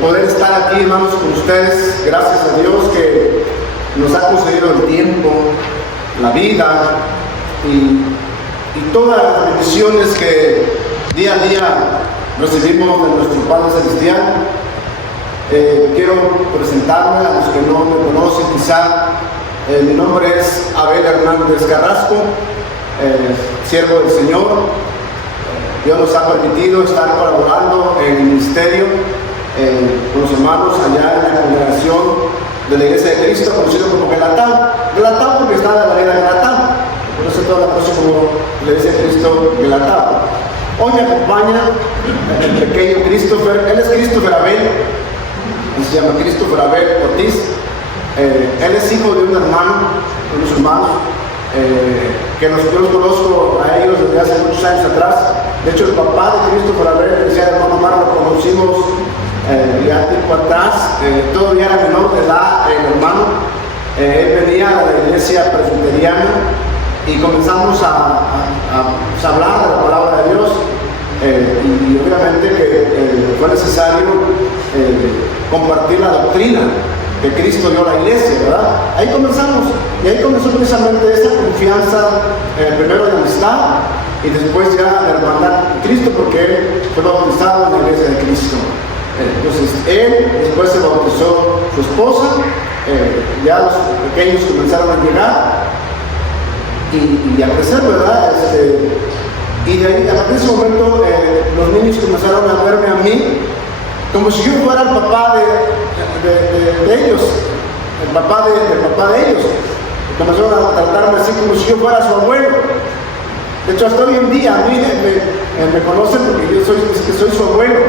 poder estar aquí, hermanos, con ustedes. Gracias a Dios que nos ha concedido el tiempo, la vida y todas las bendiciones que día a día recibimos de nuestro Padre Celestial. Quiero presentarme a los que no me conocen quizá. Mi nombre es Abel Hernández Carrasco, siervo del Señor. Dios nos ha permitido estar colaborando en el ministerio con los hermanos allá en la congregación de la Iglesia de Cristo, conocido como Gelatá. Gelatá porque está de la manera de Gelatá, por eso toda la cosa como la Iglesia de Cristo Gelatá. Hoy me acompaña el pequeño Christopher. Él es Christopher Abel, y se llama Christopher Abel Ortiz. Él es hijo de un hermano, de unos hermanos, que yo los conozco a ellos desde hace muchos años atrás. De hecho, el papá de Christopher Abel, decía el hermano Omar, lo conocimos ya tiempo atrás. Todavía era menor de edad el hermano. Él venía de la iglesia presbiteriana y comenzamos a hablar de la palabra de Dios. Y obviamente que fue necesario compartir la doctrina que Cristo dio a la iglesia, ¿verdad? Ahí comenzamos, y ahí comenzó precisamente esa confianza, primero de amistad y después ya de hermandad en Cristo, porque él fue bautizado en la iglesia de Cristo. Entonces él, después se bautizó su esposa, ya los pequeños comenzaron a llegar y a crecer, ¿verdad? Y de ahí, a partir de ese momento, los niños comenzaron a verme a mí como si yo fuera el papá de ellos, el papá de ellos. Comenzaron a tratarme así como si yo fuera su abuelo. De hecho, hasta hoy en día a mí me conocen porque yo soy su abuelo.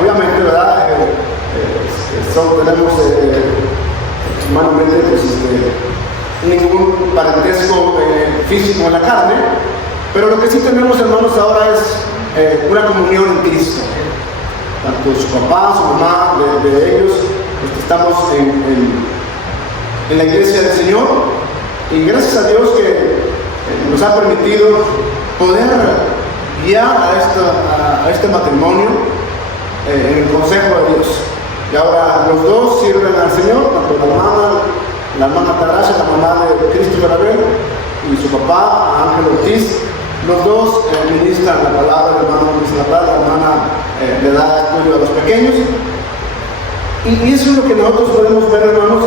Obviamente, ¿verdad? Tenemos humanamente pues, ningún parentesco físico en la carne, pero lo que sí tenemos, hermanos, ahora es una comunión en Cristo. Tanto su papá, su mamá, de ellos, estamos en la iglesia del Señor, y gracias a Dios que nos ha permitido poder guiar a este matrimonio en el consejo de Dios. Y ahora los dos sirven al Señor, tanto la hermana Tarasha, la mamá de Christopher Abel, y su papá, Ángel Ortiz. Los dos ministran la palabra, el hermano ministra la palabra, la hermana le da estudio a los pequeños. Y eso es lo que nosotros podemos ver, hermanos,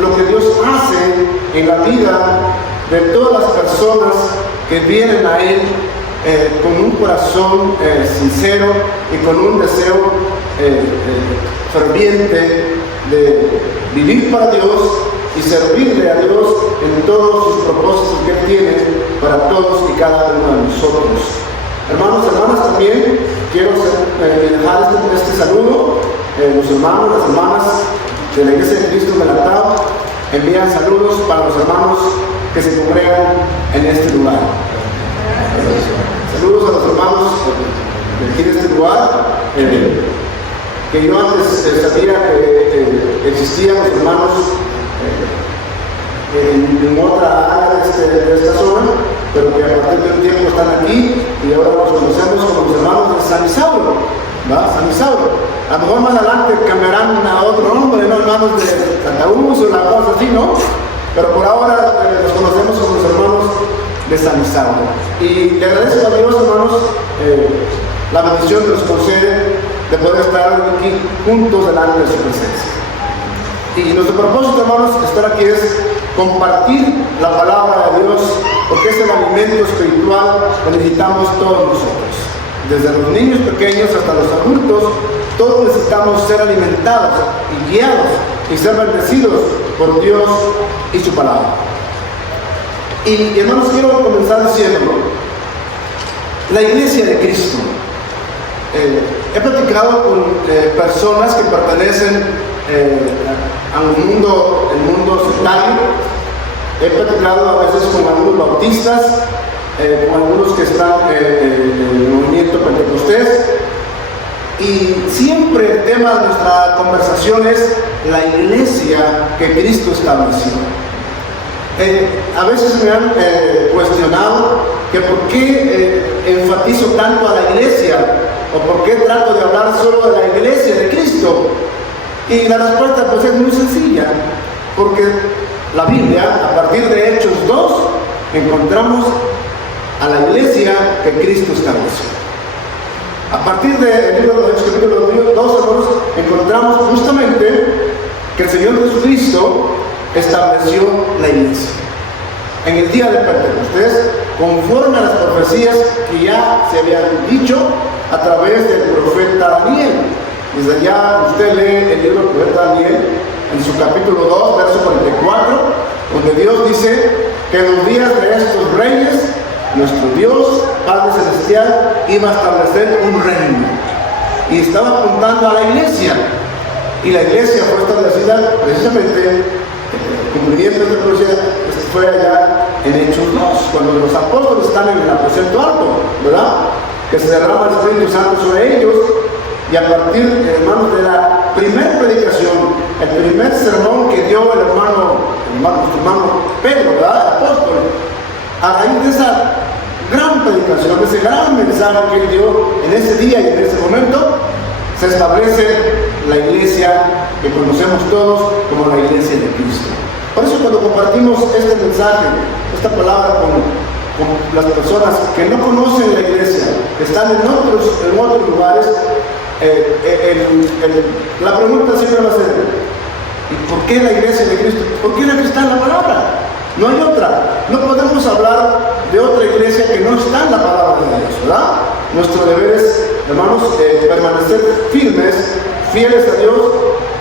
lo que Dios hace en la vida de todas las personas que vienen a Él con un corazón sincero y con un deseo ferviente de vivir para Dios y servirle a Dios en todos sus propósitos que Él tiene para todos y cada uno de nosotros. Hermanos, hermanas, también quiero dejar este saludo. Los hermanos, las hermanas de la Iglesia de Cristo Gelatá envían saludos para los hermanos que se congregan en este lugar. Saludos a los hermanos de aquí de este lugar, que yo antes sabía que existían los hermanos en otra área de esta zona, pero que a partir del tiempo están aquí y ahora los conocemos como los hermanos de San Isauro, ¿verdad? San Isauro. A lo mejor más adelante cambiarán a otro nombre, ¿no? Hermanos de Cantaús o una cosa así, ¿no? Pero por ahora los conocemos como los hermanos de San Isauro. Y le agradezco a Dios, hermanos, la bendición que nos concede de poder estar aquí juntos delante de su presencia. Y nuestro propósito, hermanos, estar aquí es compartir la palabra de Dios, porque es el alimento espiritual que necesitamos todos nosotros. Desde los niños pequeños hasta los adultos, todos necesitamos ser alimentados y guiados y ser bendecidos por Dios y su palabra. Y hermanos, quiero comenzar diciendo, la Iglesia de Cristo. He platicado con personas que pertenecen al mundo, el mundo sectario. He platicado a veces con algunos bautistas, con algunos que están en el movimiento pentecostés, y siempre el tema de nuestra conversación es la iglesia que Cristo estableció. A veces me han cuestionado que por qué enfatizo tanto a la iglesia, o por qué trato de hablar solo de la iglesia Cristo? Y la respuesta pues es muy sencilla, porque la Biblia, a partir de Hechos 2, encontramos a la iglesia que Cristo estableció. A partir del libro de Hechos, capítulo 2, hermanos, encontramos justamente que el Señor Jesucristo estableció la iglesia. En el día de Pentecostés, conforme a las profecías que ya se habían dicho a través del profeta Daniel. Desde allá usted lee el libro del profeta Daniel en su capítulo 2, verso 44, donde Dios dice que en los días de estos reyes, nuestro Dios, Padre Celestial, iba a establecer un reino. Y estaba apuntando a la iglesia. Y la iglesia fue establecida precisamente, el cumplimiento de la profecía fue allá en Hechos 2, cuando los apóstoles están en el aposento alto, ¿verdad? Que se derrama el Espíritu Santo sobre ellos. Y a partir, hermanos, de la primera predicación, el primer sermón que dio el hermano Pedro, ¿verdad? El apóstol, a raíz de esa gran predicación, de ese gran mensaje que él dio en ese día y en ese momento, se establece la iglesia que conocemos todos como la iglesia de Cristo. Por eso cuando compartimos este mensaje, esta palabra con las personas que no conocen la iglesia, que están en otros lugares, la pregunta siempre va a ser: ¿y por qué la iglesia de Cristo? ¿Por qué la que está en la palabra? No hay otra. No podemos hablar de otra iglesia que no está en la palabra de Dios, ¿verdad? Nuestro deber es, hermanos, permanecer firmes, fieles a Dios,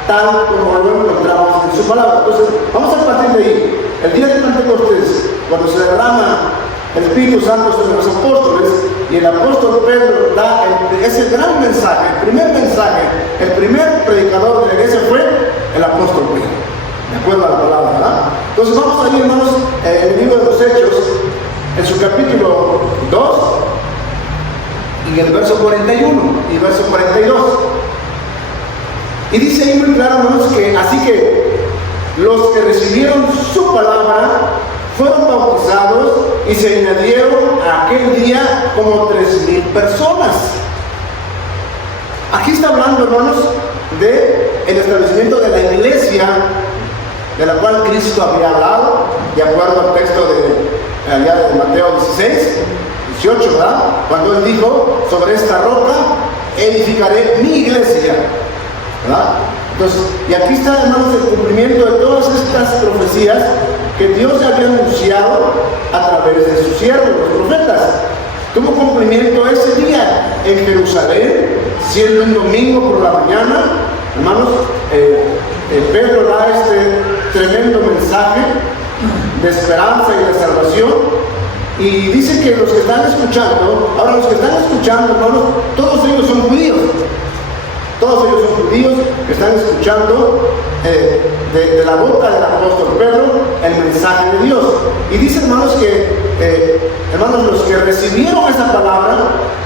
tal como lo encontramos en su palabra. Entonces, vamos a partir de ahí. El día de Pentecostés, cuando se derrama el Espíritu Santo sobre los apóstoles, y el apóstol Pedro da ese gran mensaje, el primer mensaje, el primer predicador de la iglesia fue el apóstol Pedro. De acuerdo a la palabra, ¿verdad? Entonces vamos a ir, hermanos, en el libro de los Hechos, en su capítulo 2, y el verso 41 y verso 42. Y dice ahí muy claro, hermanos, que así que los que recibieron su palabra fueron bautizados y se añadieron a aquel día como 3,000 personas. Aquí está hablando, hermanos, de el establecimiento de la iglesia de la cual Cristo había hablado, de acuerdo al texto de allá de Mateo 16, 18, ¿verdad? Cuando él dijo: sobre esta roca edificaré mi iglesia, ¿verdad? Entonces, y aquí está, hermanos, el cumplimiento de todas estas profecías que Dios había anunciado a través de sus siervos, los profetas. Tuvo cumplimiento ese día en Jerusalén, siendo un domingo por la mañana, hermanos. Pedro da este tremendo mensaje de esperanza y de salvación, y dice que los que están escuchando, ahora los que están escuchando, hermanos, todos ellos son judíos. Todos ellos son judíos que están escuchando de la boca del apóstol Pedro el mensaje de Dios. Y dice, hermanos, que hermanos, los que recibieron esa palabra,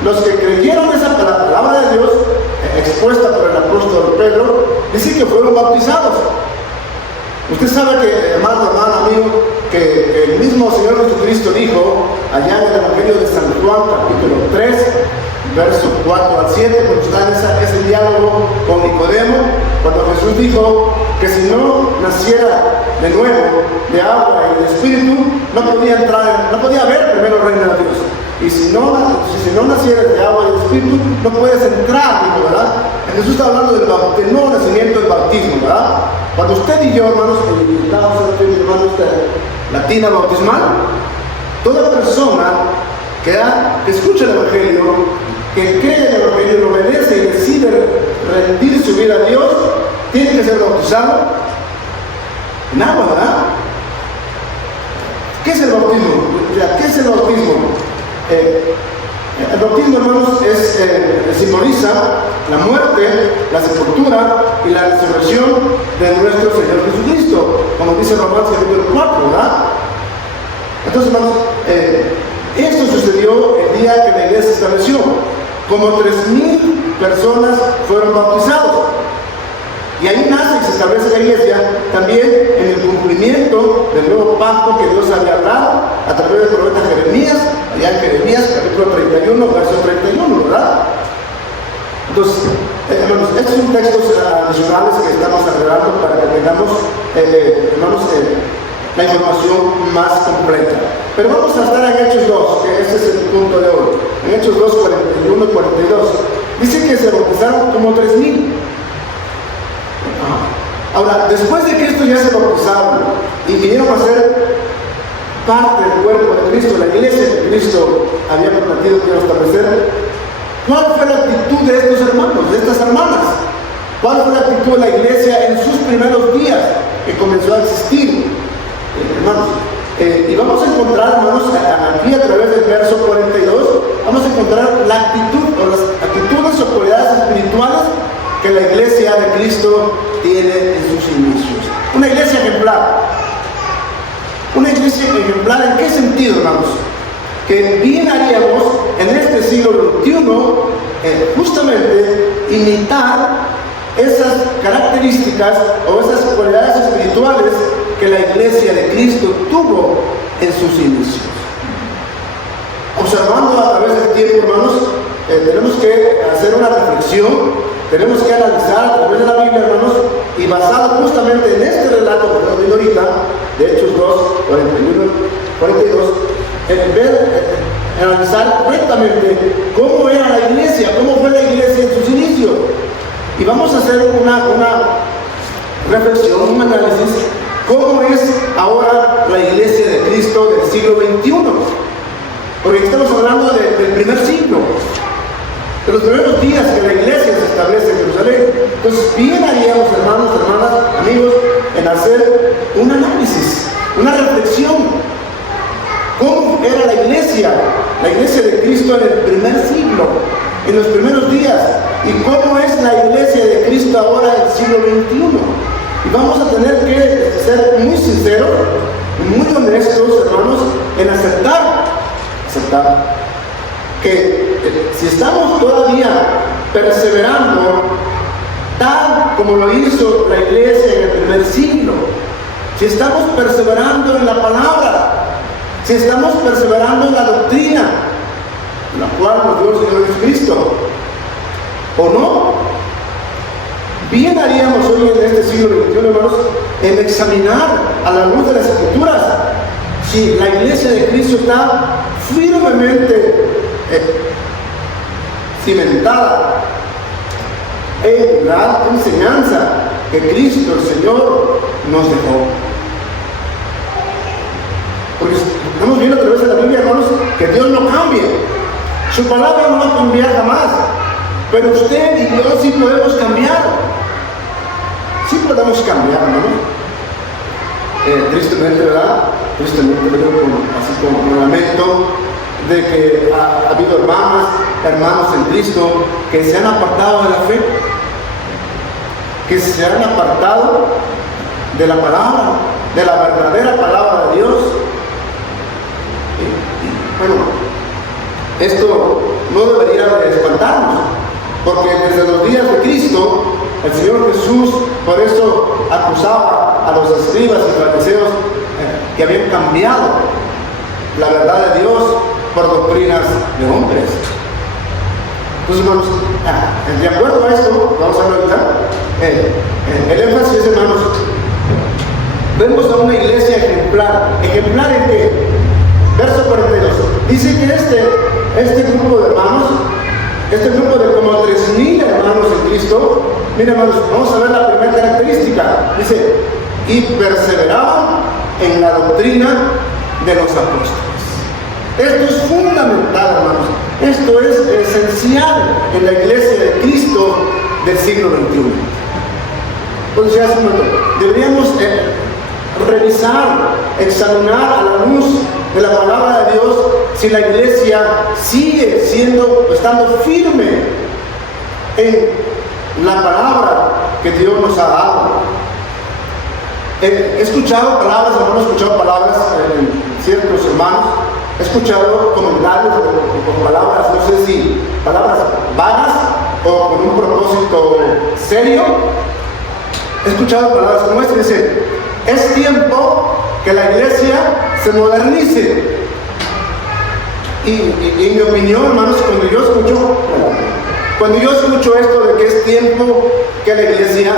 los que creyeron esa palabra de Dios expuesta por el apóstol Pedro, dice que fueron bautizados. Usted sabe que, hermano, amigo, que el mismo Señor Jesucristo dijo allá en el Evangelio de San Juan, capítulo 3, verso 4 al 7, cuando está en ese diálogo con Nicodemo, cuando Jesús dijo que si no naciera de nuevo de agua y de espíritu, no podía ver primero el reino de Dios. Y si no nacieras de agua y de espíritu, no puedes entrar, dijo, ¿verdad? Jesús está hablando del nuevo nacimiento del bautismo, ¿verdad? Cuando usted y yo, hermanos, estamos en latina bautismal, toda persona que escucha el Evangelio, que cree en el Evangelio, lo obedece y decide rendir su vida a Dios, tiene que ser bautizado en agua, ¿verdad? ¿Qué es el bautismo? ¿Qué es el bautismo? El bautismo, hermanos, simboliza la muerte, la sepultura y la resurrección de nuestro Señor Jesucristo, como dice Romanos capítulo 4, ¿verdad? Entonces, hermanos, esto sucedió el día que la iglesia se estableció. Como 3,000 personas fueron bautizados. Y ahí nace y se establece la iglesia también en el cumplimiento del nuevo pacto que Dios había hablado a través del profeta Jeremías, allá en Jeremías capítulo 31, verso 31, ¿verdad? Entonces, Hermanos, estos son textos adicionales que estamos agregando para que tengamos, hermanos, la información más completa. Pero vamos a estar en Hechos 2, que este es el punto de hoy. En Hechos 2, 41 y 42. Dice que se bautizaron como 3,000. Ahora, después de que estos ya se bautizaron y vinieron a ser parte del cuerpo de Cristo, la iglesia que Cristo había prometido que iba a establecer, ¿cuál fue la actitud de estos hermanos, de estas hermanas? ¿Cuál fue la actitud de la iglesia en sus primeros días que comenzó a existir? Hermanos, y vamos a encontrar, hermanos, aquí a través del verso 42, vamos a encontrar la actitud o las actitudes o cualidades espirituales que la iglesia de Cristo tiene en sus inicios. Una iglesia ejemplar. Una iglesia ejemplar, ¿en qué sentido, hermanos? Que bien haríamos en este siglo XXI justamente imitar esas características o esas cualidades espirituales que la iglesia de Cristo tuvo en sus inicios. Observando a través del tiempo, hermanos, tenemos que hacer una reflexión, tenemos que analizar a través de la Biblia, hermanos, y basado justamente en este relato que estamos viendo ahorita, de Hechos 2, 41, 42, analizar correctamente cómo era la iglesia, cómo fue la iglesia en sus inicios. Y vamos a hacer una reflexión, un análisis, cómo es ahora la iglesia de Cristo del siglo XXI. Porque estamos hablando del primer siglo, de los primeros días que la iglesia se establece en Jerusalén. Entonces, bien haríamos, hermanos, hermanas, amigos, en hacer un análisis, una reflexión. ¿Cómo era la iglesia de Cristo en el primer siglo, en los primeros días? ¿Y cómo es la iglesia de Cristo ahora en el siglo XXI? Y vamos a tener que ser muy sinceros, muy honestos, hermanos, en aceptar que si estamos todavía perseverando tal como lo hizo la iglesia en el primer siglo, si estamos perseverando en la palabra, si estamos perseverando en la doctrina, la cual nos dio el Señor Jesucristo, o no, bien haríamos hoy en este siglo XXI, hermanos, en examinar a la luz de las Escrituras si la iglesia de Cristo está firmemente cimentada en la alta enseñanza que Cristo el Señor nos dejó. Porque estamos viendo a través de la Biblia, hermanos, que Dios no cambia. Su palabra no va a cambiar jamás. Pero usted y yo sí podemos cambiar. Sí podemos cambiar, ¿no? Tristemente, ¿verdad? Tristemente, así como un lamento de que ha habido hermanos en Cristo que se han apartado de la fe, que se han apartado de la palabra, de la verdadera palabra de Dios. Bueno, esto no debería de espantarnos, porque desde los días de Cristo, el Señor Jesús por eso acusaba a los escribas y fariseos que habían cambiado la verdad de Dios por doctrinas de hombres. Entonces, hermanos, de acuerdo a esto, vamos a ver ahorita, el énfasis, hermanos, vemos a una iglesia ejemplar. ¿Ejemplar en qué? Verso 42. Dice que este grupo de hermanos, este grupo de como 3,000 hermanos en Cristo, miren, hermanos, vamos a ver la primera característica. Dice, y perseveraban en la doctrina de los apóstoles. Esto es fundamental, hermanos. Esto es esencial en la iglesia de Cristo del siglo XXI. Entonces, ya hace un momento, deberíamos revisar, examinar a la luz de la palabra de Dios si la iglesia sigue estando firme en la palabra que Dios nos ha dado. He escuchado palabras, hermanos, ciertos hermanos, he escuchado comentarios con palabras, no sé si palabras vagas o con un propósito serio. He escuchado palabras como esta, dice, es tiempo que la iglesia se modernice. Y en mi opinión, hermanos, cuando yo escucho Cuando yo escucho esto de que es tiempo que la iglesia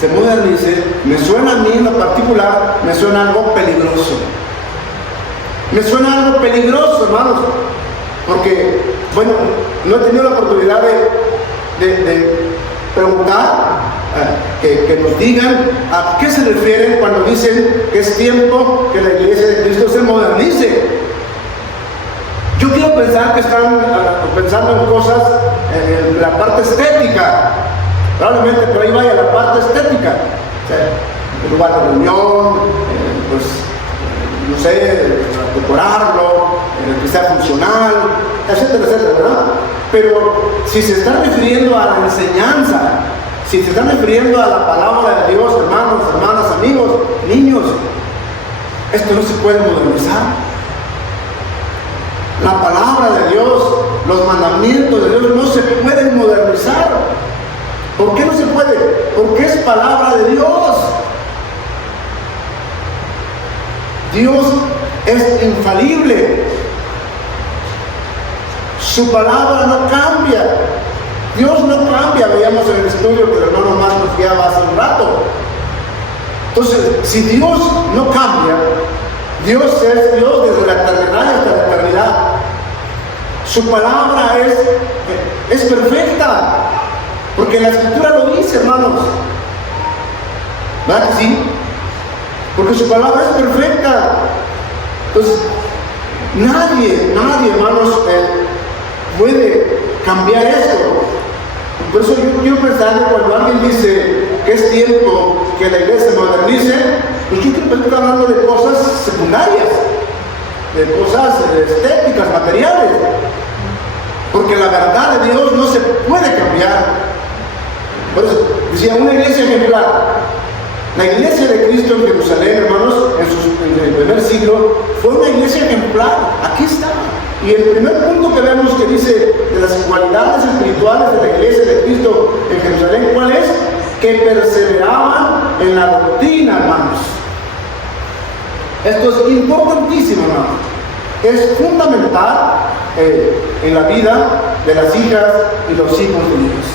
se modernice, me suena a mí en lo particular, me suena algo peligroso. Me suena algo peligroso, hermanos, porque, bueno, no he tenido la oportunidad de preguntar, que nos digan a qué se refieren cuando dicen que es tiempo que la iglesia de Cristo se modernice. Yo quiero pensar que están pensando en cosas, en la parte estética. Probablemente por ahí vaya la parte estética. O sea, el lugar de reunión, pues, no sé, decorarlo, que sea funcional, etcétera, etcétera, ¿verdad? Pero si se está refiriendo a la enseñanza, si se está refiriendo a la palabra de Dios, hermanos, hermanas, amigos, niños, esto no se puede modernizar. La palabra de Dios, los mandamientos de Dios no se pueden modernizar. ¿Por qué no se puede? Porque es palabra de Dios. Dios es infalible. Su palabra no cambia. Dios no cambia. Veíamos en el estudio que el hermano Más nos guiaba hace un rato. Entonces, si Dios no cambia, Dios es Dios desde la eternidad hasta la eternidad. Su palabra es perfecta, porque la Escritura lo dice, hermanos. ¿Verdad que sí? Porque su palabra es perfecta. Entonces, nadie, hermanos, puede cambiar esto. Por eso yo quiero pensar que cuando alguien dice que es tiempo que la iglesia se modernice, pues yo creo que está hablando de cosas secundarias, de cosas estéticas, materiales, porque la verdad de Dios no se puede cambiar. Por eso decía, una iglesia ejemplar. La iglesia de Cristo en Jerusalén, hermanos, en el primer siglo, fue una iglesia ejemplar. Aquí está. Y el primer punto que vemos que dice de las cualidades espirituales de la iglesia de Cristo en Jerusalén, ¿cuál es? Que perseveraban en la doctrina, hermanos. Esto es importantísimo, hermanos. Es fundamental en la vida de las hijas y los hijos de Dios.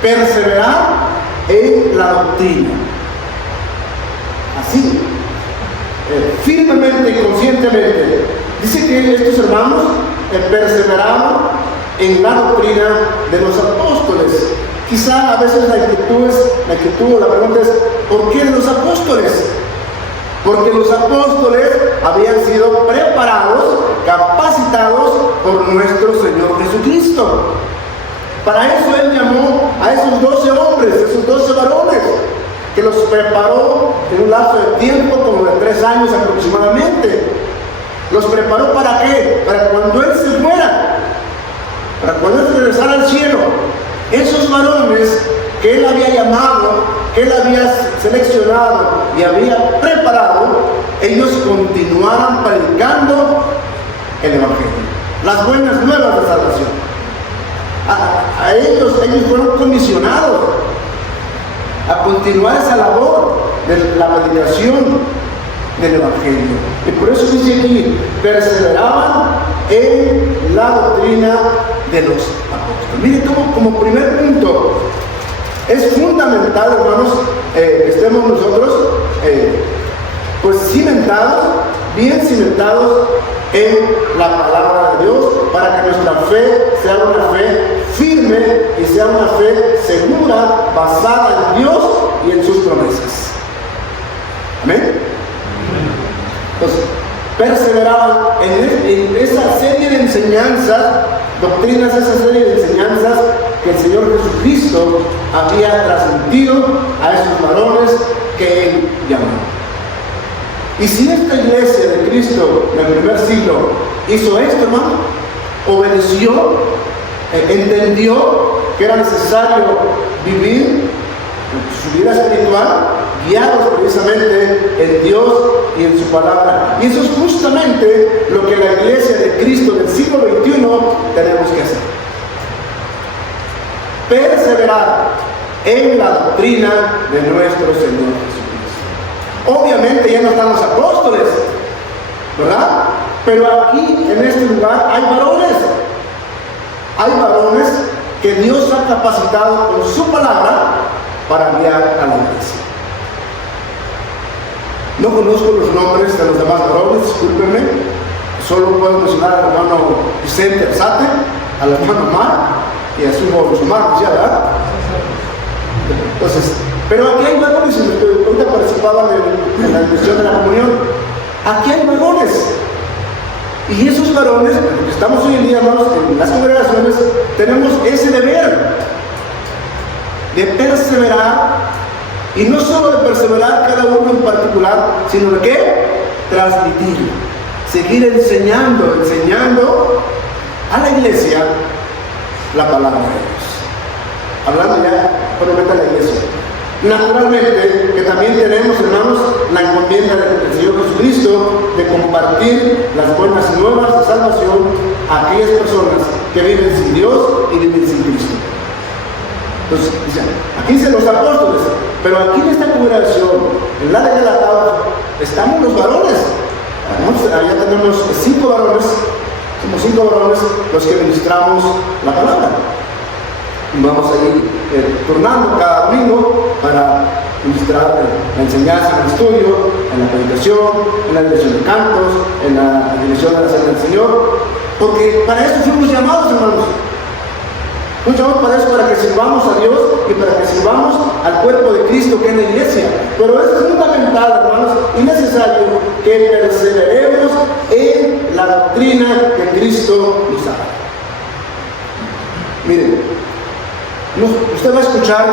Perseverar en la doctrina. Así, firmemente y conscientemente. Dice que estos hermanos perseveraban en la doctrina de los apóstoles. Quizá a veces la inquietud, la pregunta es, ¿por qué de los apóstoles? Porque los apóstoles habían sido preparados, capacitados por nuestro Señor Jesucristo. Para eso Él llamó a esos 12 hombres, esos 12 varones, que los preparó en un lapso de tiempo como de 3 años aproximadamente. ¿Los preparó para qué? Para cuando Él se fuera, para cuando Él regresara al cielo, esos varones que Él había llamado, que Él había seleccionado y había preparado, ellos continuaran predicando el Evangelio, las buenas nuevas de salvación. A ellos fueron comisionados a continuar esa labor de la predicación del Evangelio. Y por eso dice aquí, perseveraban en la doctrina de los apóstoles. Miren como primer punto, es fundamental, hermanos, que estemos nosotros pues cimentados, bien cimentados en la palabra de Dios, para que nuestra fe sea una fe firme y sea una fe segura, basada en Dios y en sus promesas. Amén. Entonces, perseveraban en esa serie de enseñanzas, doctrinas, esa serie de enseñanzas que el Señor Jesucristo había transmitido a esos varones que Él llamó. Y si esta iglesia de Cristo del primer siglo hizo esto, hermano, obedeció, entendió que era necesario vivir su vida espiritual guiados precisamente en Dios y en su palabra. Y eso es justamente lo que la iglesia de Cristo del siglo XXI tenemos que hacer. Perseverar en la doctrina de nuestro Señor Jesucristo. Obviamente ya no están los apóstoles, ¿verdad? Pero aquí en este lugar hay varones que Dios ha capacitado con su palabra para guiar a la iglesia. No conozco los nombres de los demás varones, discúlpenme. Solo puedo mencionar al hermano Vicente Arzate, al hermano Mar y a su Mar, ¿verdad? Entonces, pero aquí hay varones, y ahorita participaban en la cuestión de la comunión. Aquí hay varones. Y esos varones, que estamos hoy en día, hermanos, en las congregaciones, tenemos ese deber de perseverar. Y no solo de perseverar cada uno en particular, sino de ¿qué? Transmitir, seguir enseñando a la iglesia la palabra de Dios. Hablando ya propiamente a la iglesia. Naturalmente que también tenemos, hermanos, la encomienda del Señor Jesucristo de compartir las buenas nuevas de salvación a aquellas personas que viven sin Dios y viven sin Cristo. Entonces, aquí dicen los apóstoles, pero aquí en esta congregación, en la de Galatao, estamos los varones. Allá tenemos 5 varones, somos 5 varones los que ministramos la palabra. Y vamos a ir turnando cada domingo para ministrar la enseñanza, en el estudio, en la predicación, en la dirección de cantos, en la dirección de la cena del Señor, porque para eso fuimos llamados, hermanos. Mucho más para eso, para que sirvamos a Dios y para que sirvamos al cuerpo de Cristo, que es la iglesia. Pero eso es fundamental, hermanos, y necesario que perseveremos en la doctrina que Cristo nos da. Miren, usted va a escuchar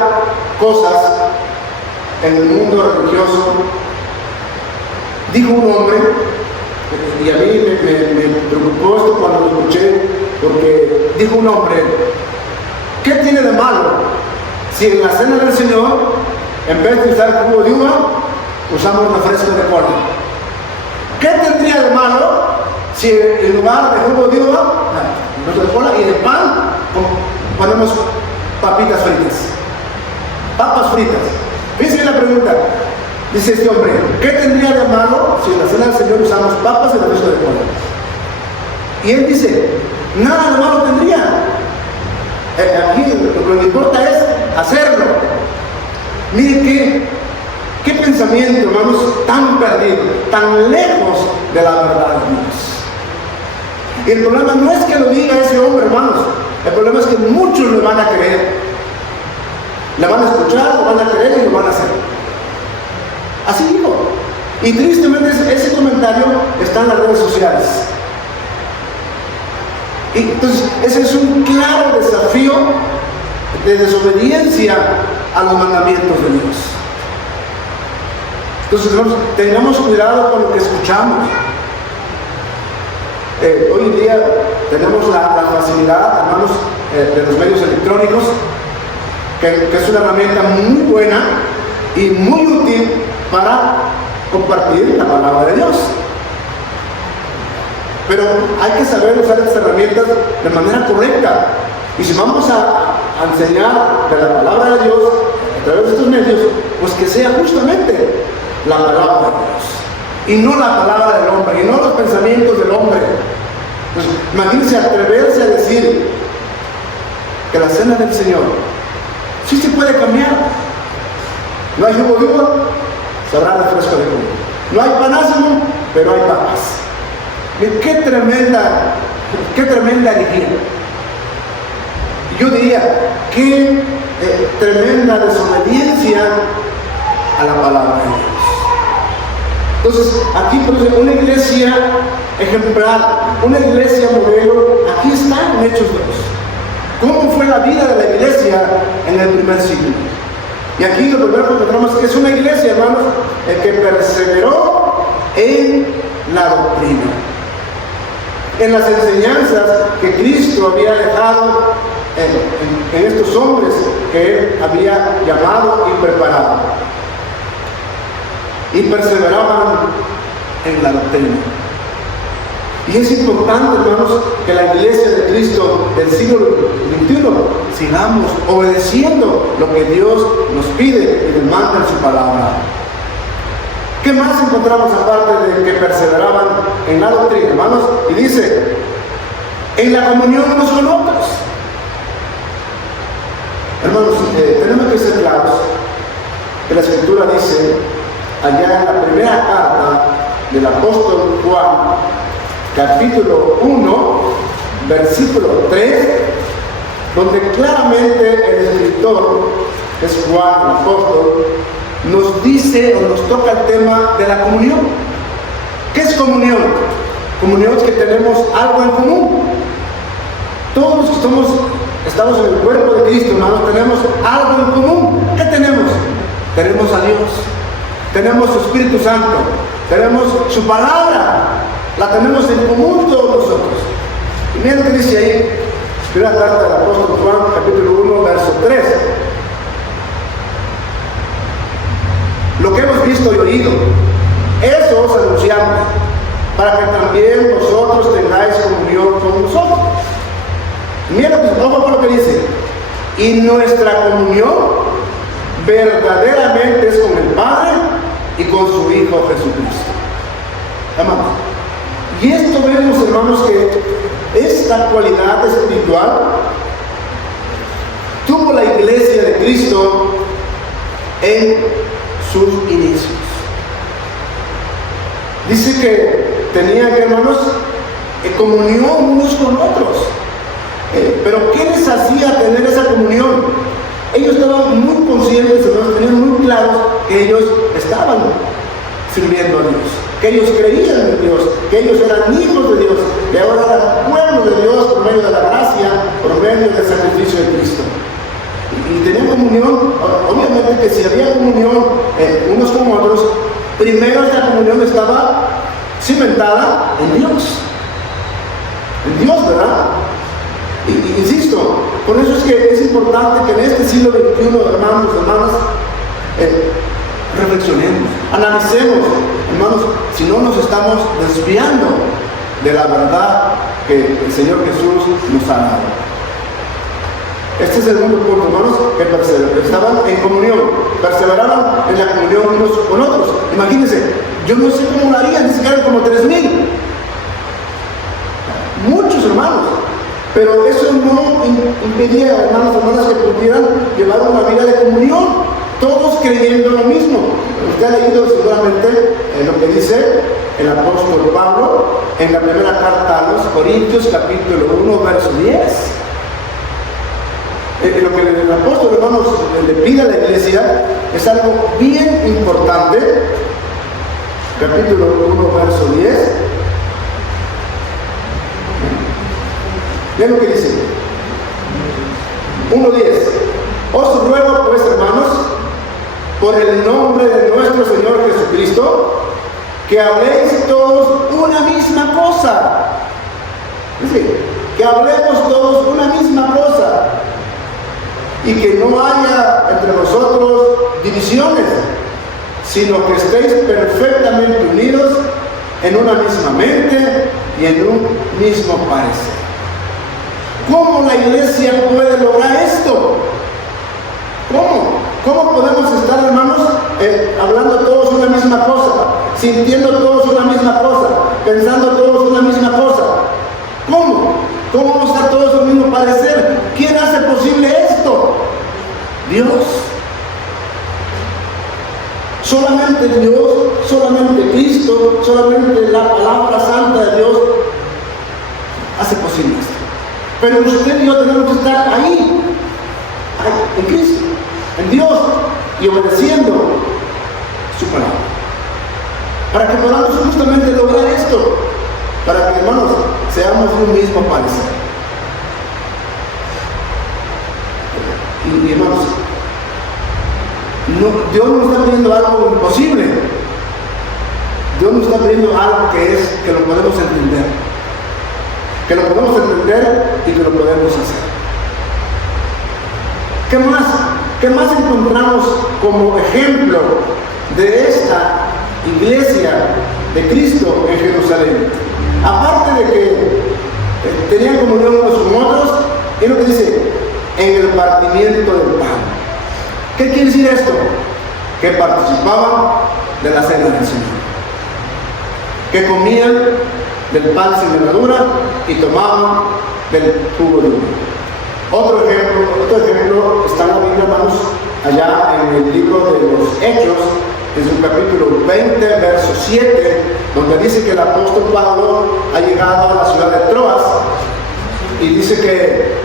cosas en el mundo religioso. Dijo un hombre, y a mí me preocupó esto cuando lo escuché, porque dijo un hombre: ¿qué tiene de malo si en la cena del Señor, en vez de usar jugo de uva, usamos refresco de cola? ¿Qué tendría de malo si en lugar de jugo de uva, refresco de cola, y en el pan ponemos papitas fritas? Papas fritas. Fíjense la pregunta. Dice este hombre: ¿qué tendría de malo si en la cena del Señor usamos papas y refresco de cola? Y él dice: nada de malo tendría. Aquí lo que importa es hacerlo. Miren qué pensamiento, hermanos, tan perdido, tan lejos de la verdad de Dios. Y el problema no es que lo diga ese hombre, hermanos. El problema es que muchos le van a creer. Le van a escuchar, lo van a creer y lo van a hacer. Así digo. Y tristemente ese comentario está en las redes sociales. Y entonces, ese es un claro desafío de desobediencia a los mandamientos de Dios. Entonces, hermanos, tengamos cuidado con lo que escuchamos. Hoy en día tenemos la facilidad, hermanos, de los medios electrónicos, que es una herramienta muy buena y muy útil para compartir la palabra de Dios. Pero hay que saber usar estas herramientas de manera correcta. Y si vamos a enseñar de la palabra de Dios a través de estos medios, pues que sea justamente la palabra de Dios y no la palabra del hombre, y no los pensamientos del hombre. Pues imagínense atreverse a decir que la cena del Señor sí se puede cambiar. No hay jugo de uva, se habrá refresco de jugo. No hay panásimo, pero hay papas. Qué tremenda herejía. Yo diría, qué tremenda desobediencia a la palabra de Dios. Entonces, aquí por ejemplo, una iglesia ejemplar, una iglesia modelo, aquí está en Hechos 2. ¿Cómo fue la vida de la iglesia en el primer siglo? Y aquí lo primero que encontramos es que es una iglesia, hermanos, que perseveró en la doctrina, en las enseñanzas que Cristo había dejado en estos hombres que Él había llamado y preparado. Y perseveraban en la doctrina. Y es importante, hermanos, que la iglesia de Cristo del siglo XXI sigamos obedeciendo lo que Dios nos pide y nos manda en su palabra. ¿Qué más encontramos aparte de que perseveraban en la doctrina, hermanos? Y dice, en la comunión unos con otros. tenemos que ser claros que la Escritura dice, allá en la primera carta del apóstol Juan, capítulo 1, versículo 3, donde claramente el escritor, que es Juan, el apóstol, nos dice o nos toca el tema de la comunión. ¿Qué es comunión? Comunión es que tenemos algo en común. Todos los que estamos en el cuerpo de Cristo, hermanos, tenemos algo en común. ¿Qué tenemos? Tenemos a Dios, tenemos su Espíritu Santo, tenemos su palabra, la tenemos en común todos nosotros. Y miren lo que dice ahí, primera carta del apóstol Juan, capítulo 1, verso 3. Lo que hemos visto y oído, eso os anunciamos, para que también vosotros tengáis comunión con nosotros. Mira lo que dice, y nuestra comunión verdaderamente es con el Padre y con su Hijo Jesucristo. Amados. Y esto vemos, hermanos, que esta cualidad espiritual tuvo la iglesia de Cristo en sus inicios. Dice que tenían, hermanos, comunión unos con otros. Pero ¿qué les hacía tener esa comunión? Ellos estaban muy conscientes, hermanos, tenían muy claros que ellos estaban sirviendo a Dios, que ellos creían en Dios, que ellos eran hijos de Dios, que ahora eran pueblo de Dios por medio de la gracia, por medio del sacrificio de Cristo. Y tenían comunión. Obviamente que si había comunión unos con otros, primero esta comunión estaba cimentada en Dios, ¿verdad? Y insisto, por eso es que es importante que en este siglo XXI, hermanos, hermanas, reflexionemos, analicemos, hermanos, si no nos estamos desviando de la verdad que el Señor Jesús nos ha dado. Este es el segundo punto, hermanos, que estaban en comunión, perseveraban en la comunión unos con otros. Imagínense, yo no sé cómo lo harían, dice que eran como 3,000. Muchos hermanos. Pero eso no impedía, hermanos y hermanas, que pudieran llevar una vida de comunión, todos creyendo lo mismo. Usted ha leído seguramente lo que dice el apóstol Pablo en la primera carta a los Corintios, capítulo 1, verso 10. Lo que el apóstol, hermanos, le pide a la iglesia es algo bien importante. Capítulo 1, verso 10. Vean lo que dice. 1:10. Os ruego, pues, hermanos, por el nombre de nuestro Señor Jesucristo, que habléis todos una misma cosa. Es decir, que hablemos todos una misma cosa. Y que no haya entre nosotros divisiones, sino que estéis perfectamente unidos en una misma mente y en un mismo parecer. ¿Cómo la iglesia puede lograr esto? ¿Cómo podemos estar, hermanos, hablando todos una misma cosa, sintiendo todos una misma cosa, pensando todos una misma cosa? ¿Cómo vamos a estar todos en el mismo parecer? ¿Quién hace posible esto? Dios. Solamente Dios, solamente Cristo, solamente la palabra santa de Dios hace posible esto. Pero usted y yo tenemos que estar ahí, en Cristo, en Dios, y obedeciendo su palabra, para que podamos justamente lograr esto, para que, hermanos, seamos de un mismo parecer. Y hermanos, Dios no nos está pidiendo algo imposible. Dios nos está pidiendo algo que lo podemos entender, y que lo podemos hacer. ¿Qué más encontramos como ejemplo de esta iglesia de Cristo en Jerusalén? Aparte de que tenían comunión unos con otros, es lo que dice, en el partimiento del pan. ¿Qué quiere decir esto? Que participaban de la cena del Señor, que comían del pan sin levadura y tomaban del jugo de uva. Otro ejemplo está en la Biblia, hermanos, allá en el libro de los Hechos, en su capítulo 20, verso 7, donde dice que el apóstol Pablo ha llegado a la ciudad de Troas, y dice que,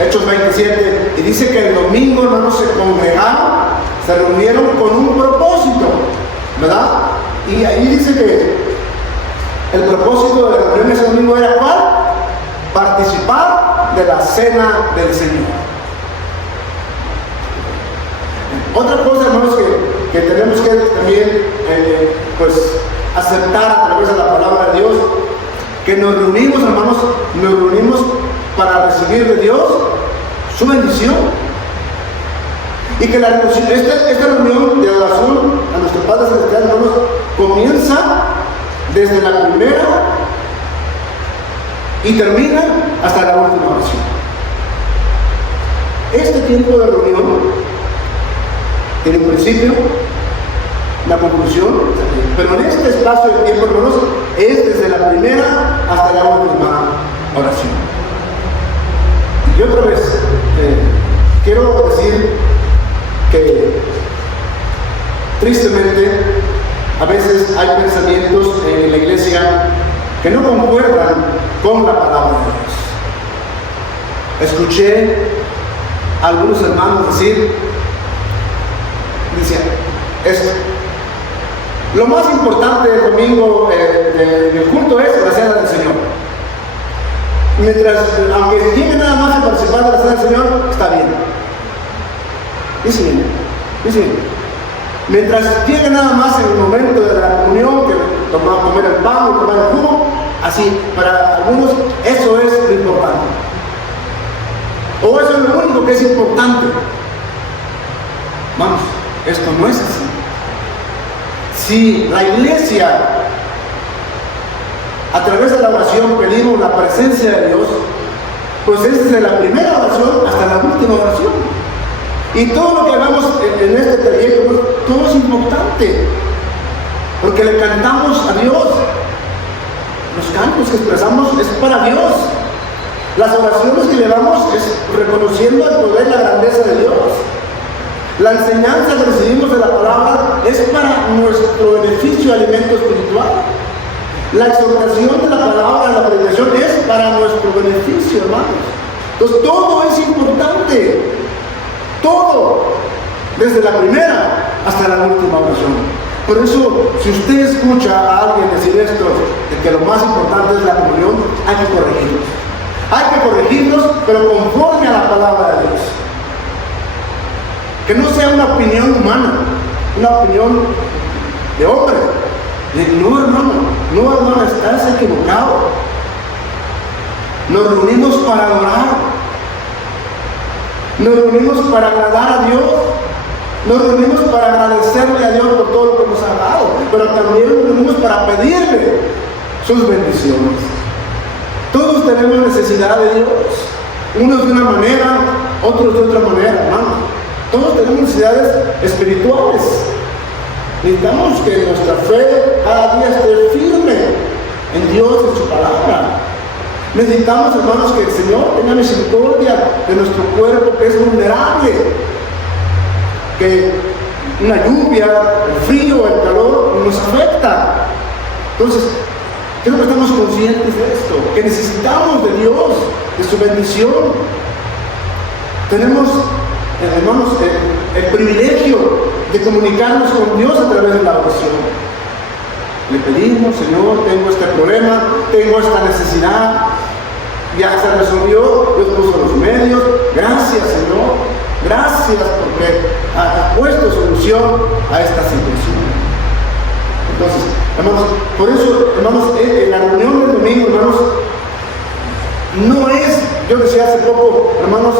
Hechos 27, y dice que el domingo, hermanos, se congregaron, se reunieron con un propósito, ¿verdad? Y ahí dice que el propósito de la reunión ese domingo era ¿cuál? Participar de la cena del Señor. Otra cosa, hermanos, que tenemos que también pues aceptar a través de la palabra de Dios, que nos reunimos, hermanos, para recibir de Dios su bendición. Y que esta reunión de oración a nuestro Padre Celestial, hermanos, comienza desde la primera y termina hasta la última oración. Este tiempo de reunión tiene un principio, una conclusión, pero en este espacio de tiempo, hermanos, es desde la primera hasta la última oración. Y otra vez, quiero decir que tristemente a veces hay pensamientos en la iglesia que no concuerdan con la palabra de Dios. Escuché a algunos hermanos decían esto: lo más importante del domingo del culto es la cena del Señor. Aunque llegue nada más a participar de la cena del Señor, está bien. Dice, mientras llegue nada más en el momento de la comunión, que comer el pan y tomar el jugo, así, para algunos eso es lo importante. O eso es lo único que es importante. Vamos, esto no es así. Si la iglesia, a través de la oración, pedimos la presencia de Dios, pues es desde la primera oración hasta la última oración. Y todo lo que hagamos en este trayecto, pues, todo es importante, porque le cantamos a Dios. Los cantos que expresamos es para Dios. Las oraciones que le damos es reconociendo el poder y la grandeza de Dios. La enseñanza que recibimos de la palabra es para nuestro beneficio, alimento espiritual. La exhortación de la palabra, la predicación es para nuestro beneficio, hermanos. Entonces todo es importante. Todo, desde la primera hasta la última oración. Por eso, si usted escucha a alguien decir esto, de que lo más importante es la comunión, hay que corregirlos. Hay que corregirlos, pero conforme a la palabra de Dios. Que no sea una opinión humana, una opinión de hombre. No, hermano, estás equivocado. Nos reunimos para adorar. Nos reunimos para agradar a Dios. Nos reunimos para agradecerle a Dios por todo lo que nos ha dado. Pero también nos reunimos para pedirle sus bendiciones. Todos tenemos necesidad de Dios. Unos de una manera, otros de otra manera, hermano. Todos tenemos necesidades espirituales. Necesitamos que nuestra fe cada día esté firme en Dios, en su palabra. Necesitamos, hermanos, que el Señor tenga misericordia de nuestro cuerpo que es vulnerable, que una lluvia, el frío, el calor nos afecta. Entonces, creo que estamos conscientes de esto, que necesitamos de Dios, de su bendición. Tenemos, hermanos, el privilegio de comunicarnos con Dios a través de la oración. Le pedimos: Señor, tengo este problema, tengo esta necesidad, ya se resolvió, Dios puso los medios, gracias, Señor, gracias porque ha puesto solución a esta situación. Entonces, hermanos, por eso, hermanos, en la reunión del domingo, hermanos, no es, yo decía hace poco, hermanos,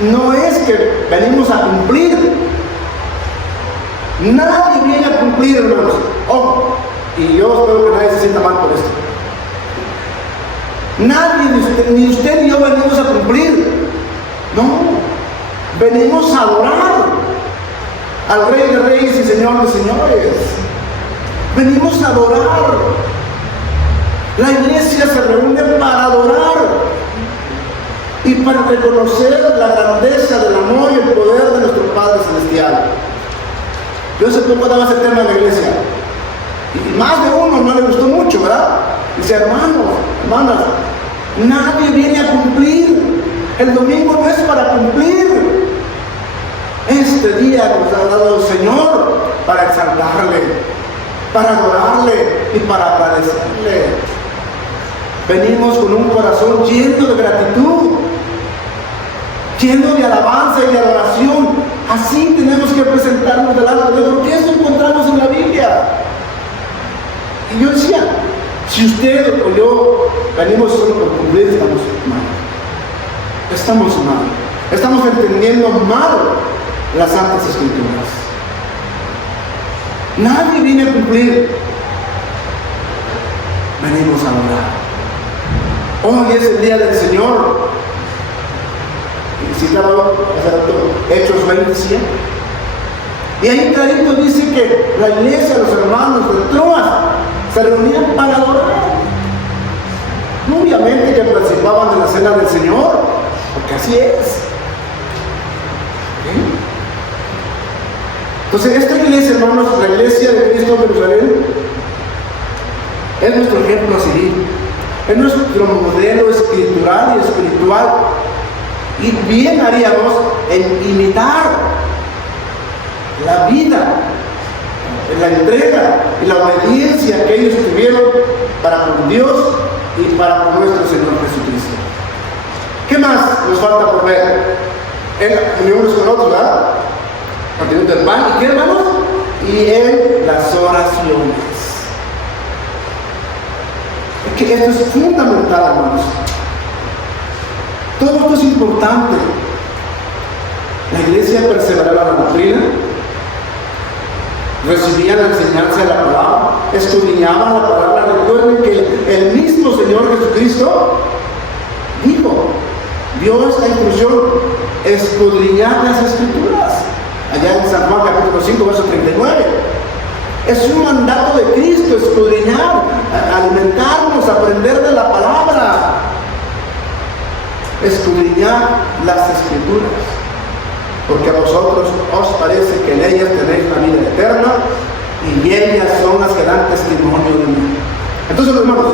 no es que venimos a cumplir. Nadie viene a cumplir, hermanos. Ojo, y yo espero que nadie se sienta mal por esto. Nadie, ni usted ni yo venimos a cumplir. No, venimos a adorar al Rey de Reyes y Señor de Señores. Venimos a adorar. La iglesia se reúne para adorar. y para reconocer la grandeza del amor y el poder de nuestro Padre Celestial. Yo hace poco daba ese tema en la iglesia, y más de uno no le gustó mucho, ¿verdad? Dice, hermanos, hermanas, nadie viene a cumplir. El domingo no es para cumplir. Este día nos ha dado el Señor para exaltarle, para adorarle y para agradecerle. Venimos con un corazón lleno de gratitud, lleno de alabanza y de adoración. Así tenemos que presentarnos delante de Dios, porque eso encontramos en la Biblia. Y yo decía, si usted o yo venimos solo por cumplir, estamos mal. Estamos mal. Estamos entendiendo mal las Santas Escrituras. Nadie viene a cumplir. Venimos a adorar. Hoy es el día del Señor. Y citaba hace rato Hechos 27. Y ahí clarito dice que la iglesia, los hermanos de Troas, se reunían para adorar. Obviamente que participaban de la cena del Señor, porque así es. Entonces esta iglesia, hermanos, la iglesia de Cristo en Jerusalén, es nuestro ejemplo a seguir, es nuestro modelo escritural y espiritual, y bien haríamos en imitar la vida, la entrega y la obediencia que ellos tuvieron para con Dios y para con nuestro Señor Jesucristo. ¿Qué más nos falta por ver? En unos con otros, ¿verdad? Partiendo del pan, ¿y qué, hermanos? Y en las oraciones. Es que esto es fundamental, hermanos. Todo esto es importante. La iglesia perseveraba en la doctrina, recibían la enseñanza de la palabra, escudriñaban la palabra. Recuerden que el mismo Señor Jesucristo dio esta instrucción: escudriñar las Escrituras, allá en San Juan capítulo 5, verso 39. Es un mandato de Cristo, escudriñar, alimentarnos, aprender de la palabra, escudriñar las Escrituras, porque a vosotros os parece que en ellas tenéis la vida eterna, y ellas son las que dan testimonio de mí. Entonces, hermanos,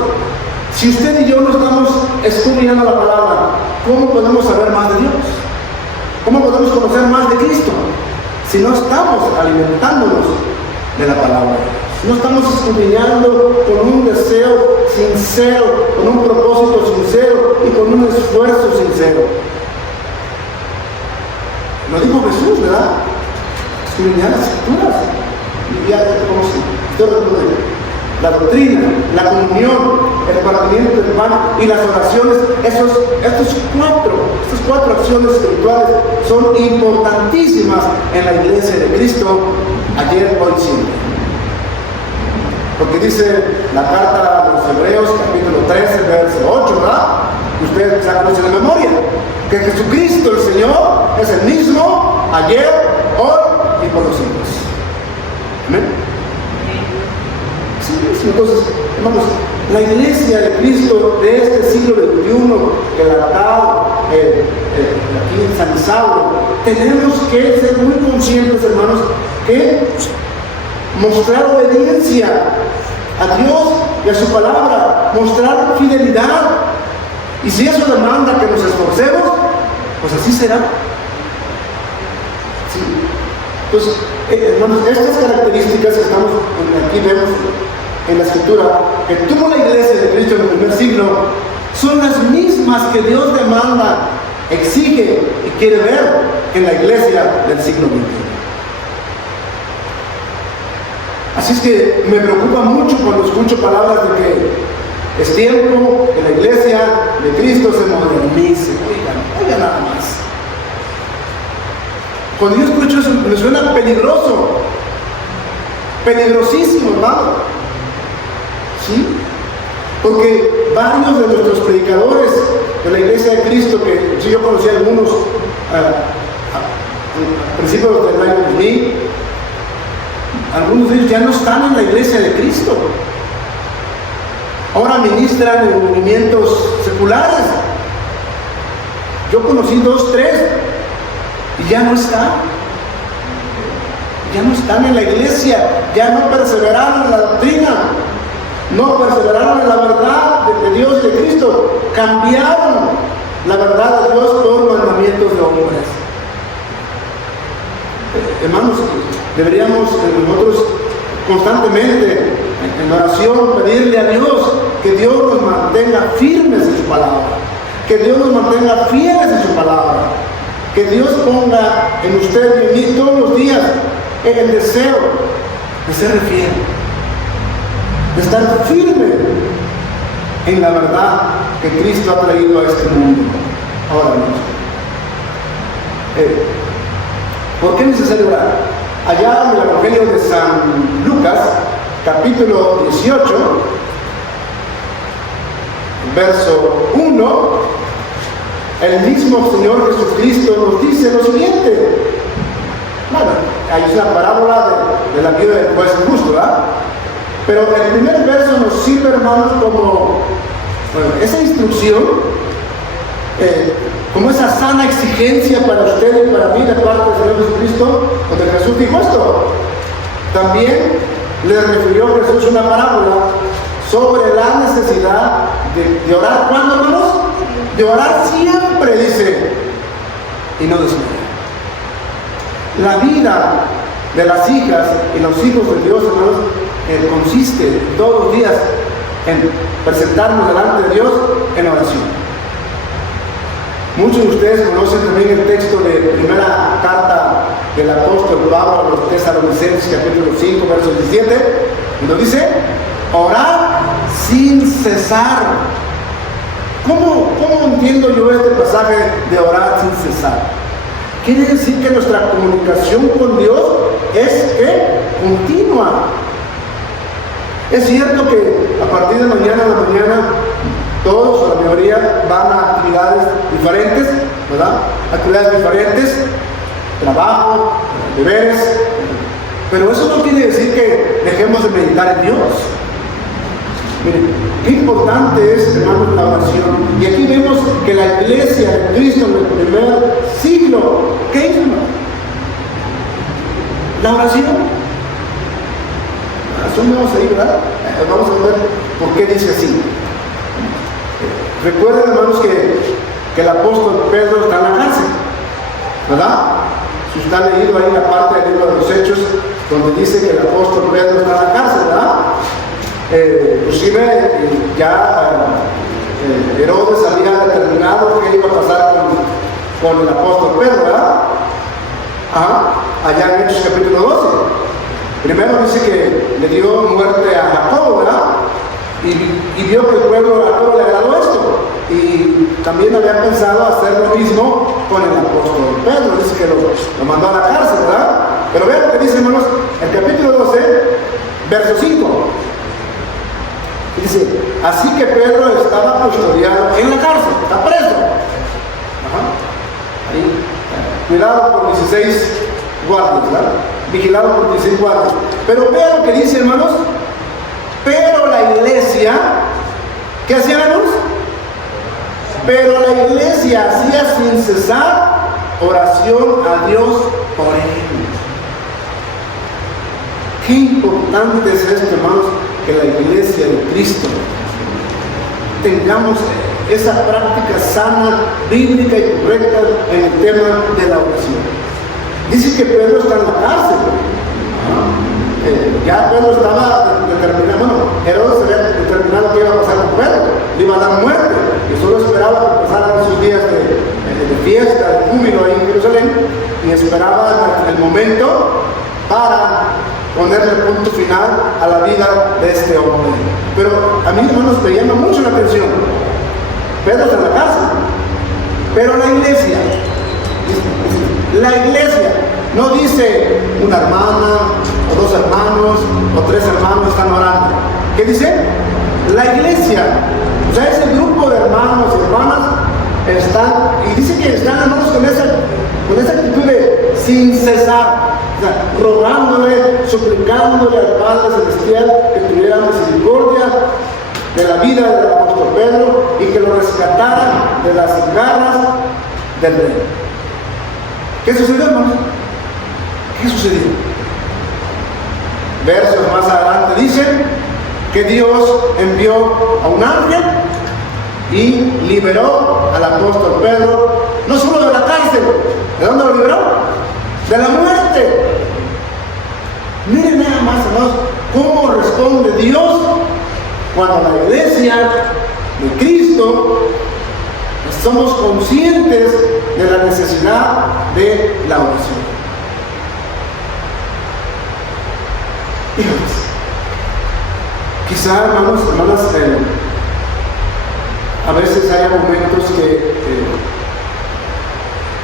si usted y yo no estamos escudriñando la palabra, ¿cómo podemos saber más de Dios? ¿Cómo podemos conocer más de Cristo? Si no estamos alimentándonos de la palabra de Dios, no estamos escudriñando con un deseo sincero, con un propósito sincero y con un esfuerzo sincero. Lo dijo Jesús, ¿verdad? Escudriñar las Escrituras. Y ya la doctrina, la comunión, el partimiento del pan y las oraciones. Estas cuatro acciones espirituales son importantísimas en la iglesia de Cristo, ayer, hoy, siempre. Porque dice la carta a los Hebreos, capítulo 13, verso 8, ¿verdad? Ustedes se conocen de memoria, que Jesucristo el Señor es el mismo ayer, hoy y por los siglos. ¿Amén? Sí, entonces, hermanos, la iglesia de Cristo de este siglo XXI, relatado aquí en San Saulo, tenemos que ser muy conscientes, hermanos, que mostrar obediencia a Dios y a su palabra, mostrar fidelidad. Y si eso demanda que nos esforcemos, pues así será. Sí. Entonces, hermanos, estas características que aquí vemos en la Escritura, que tuvo la iglesia de Cristo en el primer siglo, son las mismas que Dios demanda, exige y quiere ver en la iglesia del siglo XXI. Así es que me preocupa mucho cuando escucho palabras de que es tiempo que la iglesia de Cristo se modernice. Oigan nada más. Cuando yo escucho eso, me suena peligroso, peligrosísimo, hermano. ¿Sí? Porque varios de nuestros predicadores de la iglesia de Cristo, que yo conocí a algunos a principios del año 2000, algunos de ellos ya no están en la iglesia de Cristo. Ahora ministran en movimientos seculares. Yo conocí 2, 3 y ya no están. Ya no están en la iglesia, ya no perseveraron en la doctrina, no perseveraron en la verdad de Dios y de Cristo. Cambiaron la verdad de Dios por mandamientos de hombres. Hermanos, deberíamos nosotros constantemente en oración pedirle a Dios que Dios nos mantenga firmes en su palabra, que Dios nos mantenga fieles en su palabra, que Dios ponga en usted y en mí todos los días el deseo de ser fiel, de estar firme en la verdad que Cristo ha traído a este mundo. Ahora mismo, ¿por qué es necesario orar? Allá en el Evangelio de San Lucas, capítulo 18, verso 1, el mismo Señor Jesucristo nos dice lo siguiente. Bueno, hay una parábola de la viuda del juez justo, ¿verdad? Pero el primer verso nos sirve, hermanos, como esa instrucción, como esa sana exigencia para usted y para mí de parte del Señor Jesucristo, donde Jesús dijo esto. También le refirió Jesús una parábola sobre la necesidad de orar. ¿Cuándo, hermanos? De orar siempre, dice, y no desmayar. La vida de las hijas y los hijos de Dios, hermanos, consiste todos los días en presentarnos delante de Dios en oración. Muchos de ustedes conocen también el texto de primera carta del apóstol Pablo a los Tesalonicenses, capítulo 5, verso 17, y nos dice: orar sin cesar. ¿Cómo entiendo yo este pasaje de orar sin cesar? Quiere decir que nuestra comunicación con Dios es continua. Es cierto que a partir de mañana a la mañana todos o la mayoría van a actividades diferentes, ¿verdad? Actividades diferentes, trabajo, deberes, pero eso no quiere decir que dejemos de meditar en Dios. Miren, qué importante es, hermanos, la oración. Y aquí vemos que la iglesia de Cristo en el primer siglo, ¿qué hizo? La oración. Vamos a ir, ¿verdad? Vamos a ver por qué dice así. Recuerden, hermanos, que el apóstol Pedro está en la cárcel, ¿verdad? Si usted ha leído ahí la parte del libro de los Hechos, donde dice que el apóstol Pedro está en la cárcel, ¿verdad? Inclusive ya Herodes había determinado qué iba a pasar con el apóstol Pedro, ¿verdad? Allá en Hechos capítulo 12. Primero dice que le dio muerte a Jacobo, ¿verdad? Y vio que el pueblo de Jacobo le agradó esto. Y también había pensado hacer lo mismo con el apóstol Pedro. Dice que lo mandó a la cárcel, ¿verdad? Pero vean lo que dice, hermanos, el capítulo 12, verso 5. Dice: así que Pedro estaba custodiado en la cárcel, está preso. Ahí, cuidado por 16 guardias, ¿verdad? Vigilado por 16 guardias. Pero vean lo que dice, hermanos. Pero la iglesia, ¿qué hacía, hermanos? Pero la iglesia hacía sin cesar oración a Dios por él. Qué importante es esto, hermanos, que la iglesia de Cristo tengamos esa práctica sana, bíblica y correcta en el tema de la oración. Dice que Pedro está en la cárcel. Ya Pedro estaba determinado, bueno, Herodes había determinado que iba a pasar con Pedro, le iba a dar muerte, y solo esperaba que pasaran esos días de fiesta, de júbilo ahí en Jerusalén, y esperaba el momento para ponerle punto final a la vida de este hombre. Pero a mí, hermanos, me llama mucho la atención. Pedro está en la cárcel, pero la iglesia, no dice una hermana, o 2 hermanos, o 3 hermanos están orando. ¿Qué dice? La iglesia, o sea, ese grupo de hermanos y hermanas están, y dice que están, hermanos, con esa actitud de sin cesar, o sea, rogándole, suplicándole al Padre Celestial que tuviera misericordia de la vida del apóstol Pedro y que lo rescatara de las garras del rey. ¿Qué sucedió, hermanos? ¿Qué sucedió? Versos más adelante dicen que Dios envió a un ángel y liberó al apóstol Pedro, no solo de la cárcel, ¿de dónde lo liberó? De la muerte. Miren nada más, hermanos, cómo responde Dios cuando la iglesia de Cristo somos conscientes de la necesidad de la oración. Hijos, quizá, hermanos, hermanas, a veces hay momentos que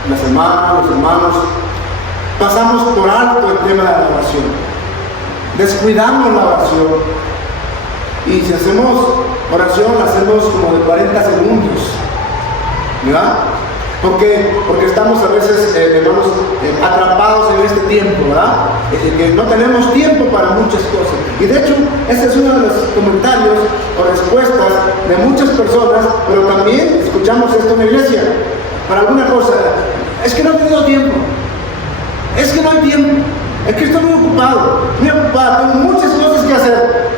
las hermanas, los hermanos, pasamos por alto el tema de la oración, descuidamos la oración, y si hacemos oración, la hacemos como de 40 segundos, ¿verdad? Porque estamos a veces, hermanos, atrapados en este tiempo, ¿verdad? Que no tenemos tiempo para muchas cosas. Y de hecho, ese es uno de los comentarios o respuestas de muchas personas, pero también escuchamos esto en la iglesia. Para alguna cosa, es que no he tenido tiempo, es que no hay tiempo, es que estoy muy ocupado, tengo muchas cosas que hacer,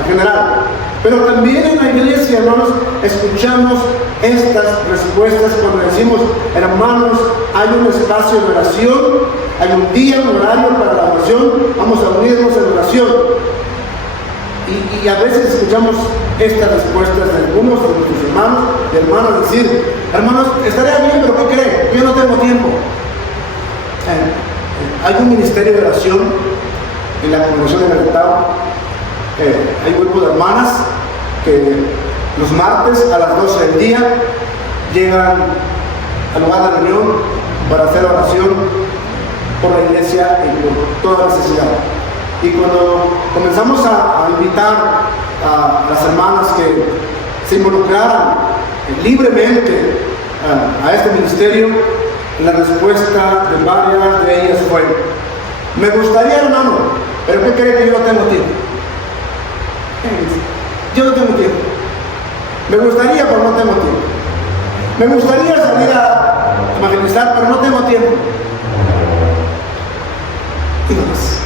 en general. Pero también en la iglesia, hermanos, escuchamos estas respuestas cuando decimos, hermanos, hay un espacio de oración, hay un día, un horario para la oración, vamos a unirnos en oración. Y a veces escuchamos estas respuestas de algunos de nuestros hermanos y hermanas decir, hermanos, estaría bien, pero ¿qué creen? Yo no tengo tiempo. Hay un ministerio de oración en la congregación de Galetao. Hay un grupo de hermanas que los martes a las 12 del día llegan al lugar de reunión para hacer oración por la iglesia y por toda necesidad. Y cuando comenzamos a invitar a las hermanas que se involucraran libremente a este ministerio, la respuesta de varias de ellas fue, me gustaría, hermano, pero ¿qué cree que yo no tengo tiempo? Yo no tengo tiempo. Me gustaría, pero no tengo tiempo. Me gustaría salir a evangelizar, pero no tengo tiempo. Y no más.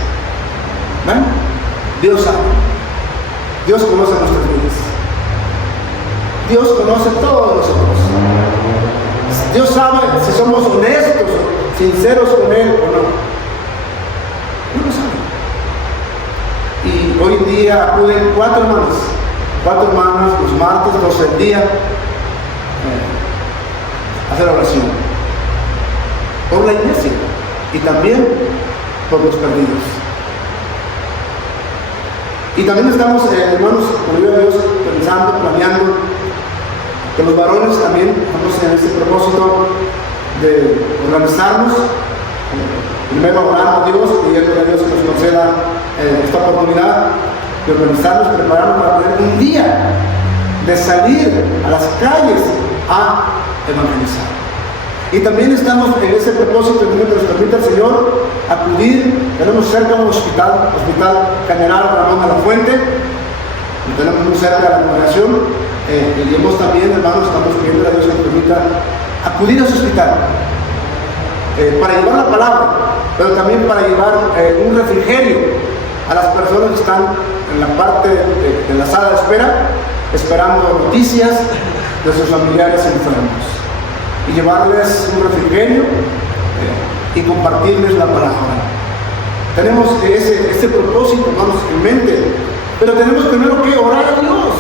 ¿Ven? Dios sabe. Dios conoce nuestras vidas. Dios conoce todos nosotros. Dios sabe si somos honestos, sinceros con Él o no. Dios lo sabe. Y hoy en día acuden 4 hermanas los martes, 12 del día, a hacer oración por la iglesia y también por los perdidos. Y también estamos, hermanos, con ayuda de Dios, pensando, planeando que los varones también estamos en este propósito de organizarnos. Primero orando a Dios, pidiendo a Dios que nos conceda esta oportunidad de organizarnos, prepararnos para tener un día de salir a las calles a evangelizar. Y también estamos en ese propósito, que nos permite el Señor acudir. Tenemos cerca un hospital Cañaral Ramón de la Fuente, y tenemos muy cerca de la congregación, y hemos también, hermanos, estamos pidiendo a Dios que nos permita acudir a ese hospital para llevar la palabra, pero también para llevar un refrigerio a las personas que están en la parte de la sala de espera, esperando noticias de sus familiares enfermos, y llevarles un refrigerio y compartirles la palabra. Tenemos ese propósito, hermanos, en mente, pero tenemos primero que orar a Dios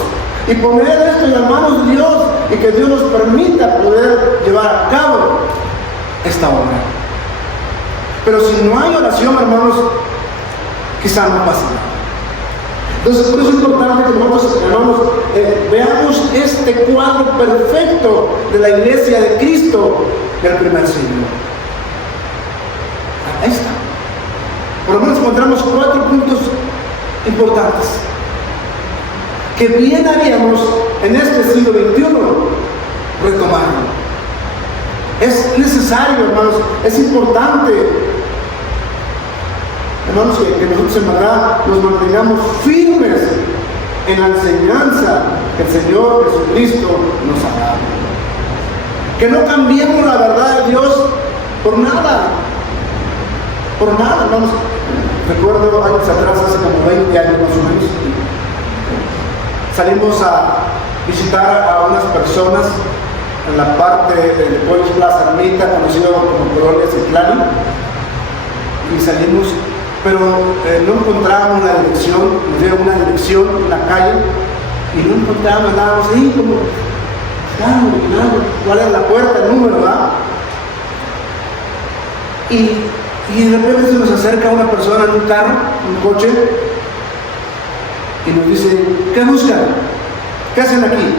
y poner esto en las manos de Dios, y que Dios nos permita poder llevar a cabo esta obra. Pero si no hay oración, hermanos, quizá no pase nada. Entonces, por eso es importante que nosotros, hermanos, veamos este cuadro perfecto de la iglesia de Cristo del primer siglo. Ahí está. Por lo menos encontramos 4 puntos importantes que bien haríamos en este siglo XXI retomarlo. Es necesario, hermanos, es importante, hermanos, que nosotros en verdad nos mantengamos firmes en la enseñanza que el Señor Jesucristo nos ha dado. Que no cambiemos la verdad de Dios por nada. Por nada, hermanos. Recuerdo años atrás, hace como 20 años más o menos, salimos a visitar a unas personas en la parte de Pueblos Plaza Ermita, conocido como Colonia Citlali, y salimos, pero no encontrábamos la dirección, nos dieron una dirección en la calle, y no encontrábamos nada, así como, ¿cuál es la puerta, el número, verdad? Y de repente se nos acerca una persona en un carro, un coche, y nos dice, ¿qué buscan? ¿Qué hacen aquí?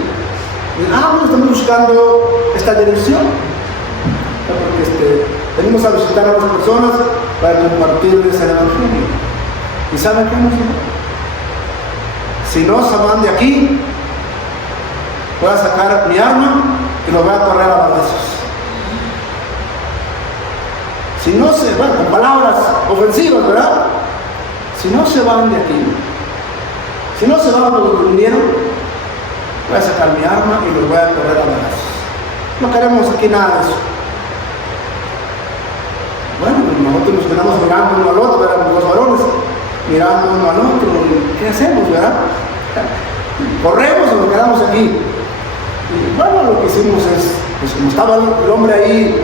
Pues estamos buscando esta dirección, porque venimos a visitar a las personas para compartirles el Evangelio. ¿Y saben qué nos dijo? Si no se van de aquí, voy a sacar mi arma y lo voy a correr a balazos. Si no se van, con palabras ofensivas, ¿verdad? Si no se van de aquí, si no se van a los que vinieron, voy a sacar mi arma y los voy a correr a balazos. No queremos aquí nada de eso. Bueno, nosotros nos quedamos mirando uno al otro, éramos dos varones, mirando uno al otro, ¿qué hacemos, verdad? ¿Corremos o nos quedamos aquí? Y bueno, lo que hicimos es, pues como estaba el hombre ahí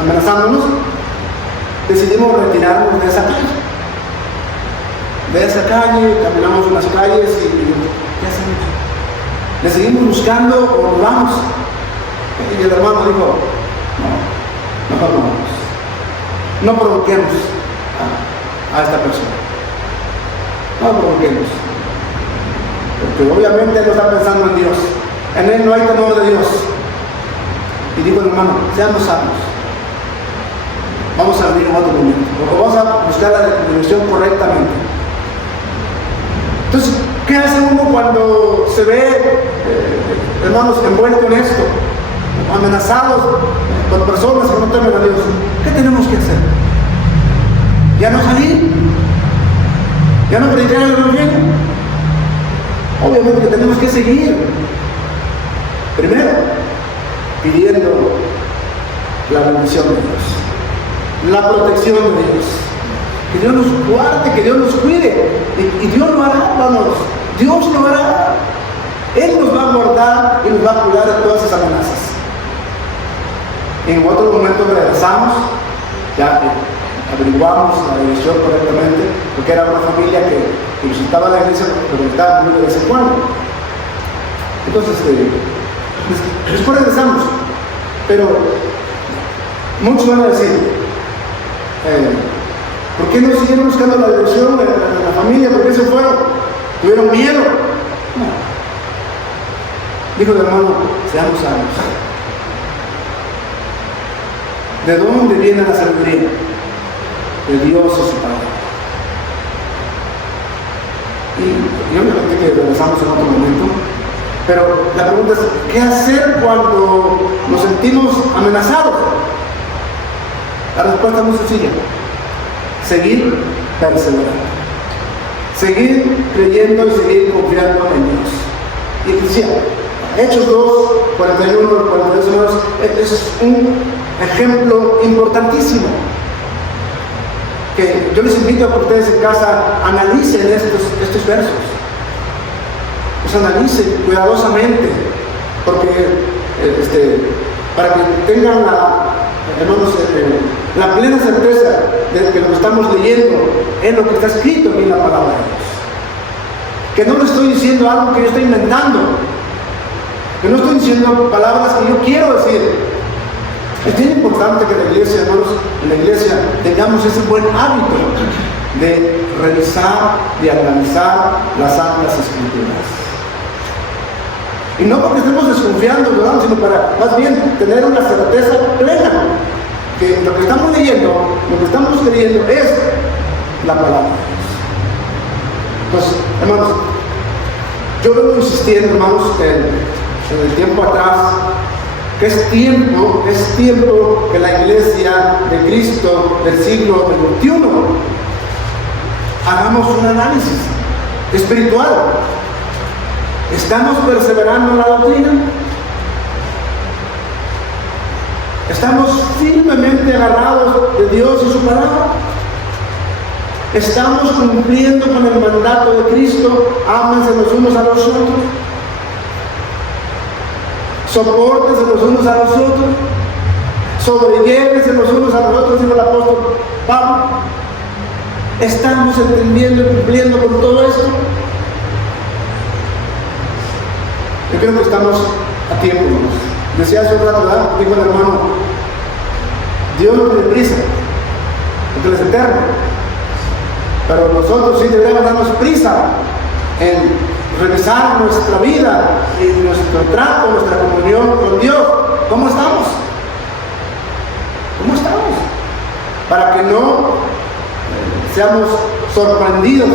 amenazándonos, decidimos retirarnos de esa calle. De esa calle, caminamos unas calles y ¿qué hacemos? ¿Le seguimos buscando o nos vamos? Y el hermano dijo, no vamos. No provoquemos a esta persona. No provoquemos. Porque obviamente él no está pensando en Dios. En él no hay temor de Dios. Y digo, hermano, seamos sabios. Vamos a abrir otro momento. Porque vamos a buscar la dirección correctamente. Entonces, ¿qué hace uno cuando se ve, hermanos, envuelto en esto? Amenazados por personas que no temen a Dios. ¿Qué tenemos que hacer? ¿Ya no salir? ¿Ya no predicar el Evangelio? Obviamente que tenemos que seguir. Primero, pidiendo la bendición de Dios, la protección de Dios. Que Dios nos guarde, que Dios nos cuide. Y Dios lo hará, hermanos. Dios lo hará. Él nos va a guardar y nos va a cuidar de todas esas amenazas. En otro momento regresamos, ya averiguamos la dirección correctamente, porque era una familia que visitaba la iglesia, pero estaba muy de vez en cuando. Entonces, después regresamos, pero muchos van a decir, ¿por qué no siguieron buscando la dirección de la familia? ¿Por qué se fueron? ¿Tuvieron miedo? No. Dijo el hermano, seamos sabios. ¿De dónde viene la sabiduría? De Dios y su Padre. Y obviamente que regresamos en otro momento, pero la pregunta es, ¿qué hacer cuando nos sentimos amenazados? La respuesta es muy sencilla. Seguir perseverando. Seguir creyendo y seguir confiando en Dios. Y decía, Hechos 2, 41, 42, es un ejemplo importantísimo. Que yo les invito a que ustedes en casa analicen estos versos. Los analicen cuidadosamente, porque para que tengan la plena certeza de que lo que estamos leyendo es lo que está escrito aquí en la palabra de Dios. Que no le estoy diciendo algo que yo estoy inventando, que no estoy diciendo palabras que yo quiero decir. Es bien importante que en la iglesia, hermanos, en la iglesia tengamos ese buen hábito de revisar, de analizar las Santas Escrituras. Y no porque estemos desconfiando, ¿verdad?, sino para más bien tener una certeza plena que lo que estamos leyendo, lo que estamos creyendo es la palabra de Dios. Entonces, hermanos, yo vengo insistiendo, hermanos, en el tiempo atrás, que es tiempo que la iglesia de Cristo del siglo XXI hagamos un análisis espiritual. ¿Estamos perseverando en la doctrina? Estamos firmemente agarrados de Dios y su palabra. Estamos cumpliendo con el mandato de Cristo. Ámense los unos a los otros. Sopórtense los unos a los otros. Sobrellévense los unos a los otros, dijo el apóstol Pablo. ¿Estamos entendiendo y cumpliendo con todo esto? Yo creo que estamos a tiempo, hermanos. Decía hace un rato, ¿verdad? Dijo el hermano, Dios no tiene prisa, porque Él es eterno. Pero nosotros sí debemos darnos prisa en revisar nuestra vida y nuestro trato, nuestra comunión con Dios. ¿Cómo estamos? ¿Cómo estamos? Para que no seamos sorprendidos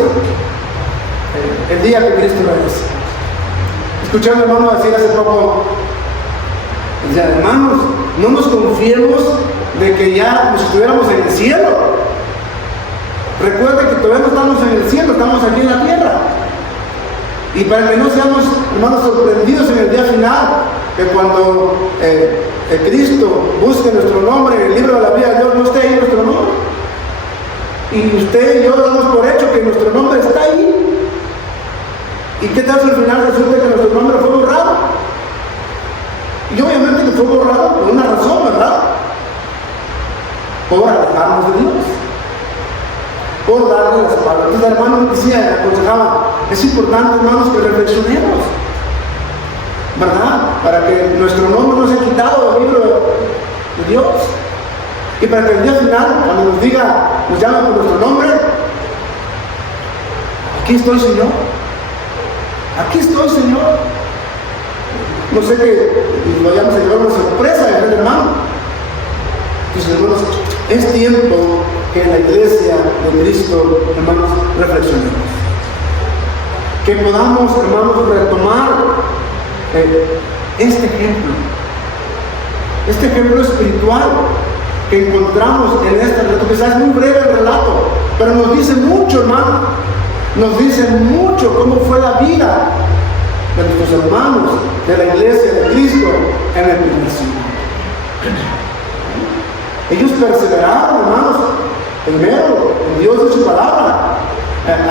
el día que Cristo regrese. Escuché a mi hermano decir hace poco, decía, hermanos, no nos confiemos de que ya nos estuviéramos en el cielo. Recuerden que todavía no estamos en el cielo, estamos aquí en la tierra. Y para que no seamos, hermanos, sorprendidos en el día final, que cuando Cristo busque nuestro nombre en el libro de la vida de Dios, no esté ahí nuestro nombre. Y usted y yo damos por hecho que nuestro nombre está ahí. ¿Y qué tal si al final resulta que nuestro nombre fue borrado? Y obviamente que fue borrado por una razón, ¿verdad? Por alejarnos de Dios, por darle las palabras. Entonces el hermano decía, aconsejaba, es importante, hermanos, que reflexionemos, ¿verdad? Para que nuestro nombre no sea quitado del libro de Dios. Y para que el día final, cuando nos diga, nos llame por nuestro nombre, aquí estoy, Señor. Aquí estoy, Señor. No sé que lo hayamos llevado una sorpresa del hermano. Entonces, hermanos, es tiempo que en la iglesia de Cristo, hermanos, reflexionemos. Que podamos, hermanos, retomar este ejemplo espiritual que encontramos en este relato. Quizás es muy breve el relato, pero nos dice mucho, hermano. Nos dice mucho cómo fue la vida de nuestros hermanos de la iglesia de Cristo en el primer siglo. Ellos perseveraron, hermanos, primero en Dios y su palabra,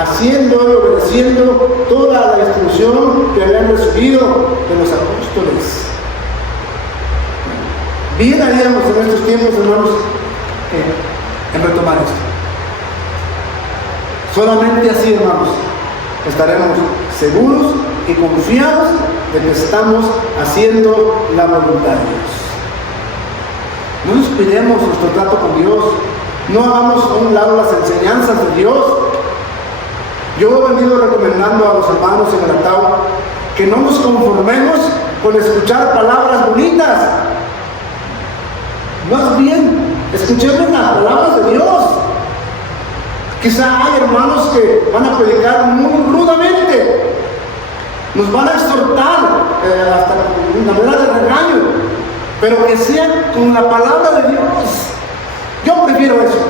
haciendo y obedeciendo toda la instrucción que habían recibido de los apóstoles. Bien haríamos en estos tiempos, hermanos, en retomar esto. Solamente así, hermanos, estaremos seguros y confiados de que estamos haciendo la voluntad de Dios. No descuidemos nuestro trato con Dios. No hagamos a un lado las enseñanzas de Dios. Yo he venido recomendando a los hermanos en el altar que no nos conformemos con escuchar palabras bonitas. Más bien, escuchemos las palabras de Dios. Quizá hay hermanos que van a predicar muy rudamente, nos van a exhortar hasta de una manera de regaño, pero que sea con la palabra de Dios. Yo prefiero eso,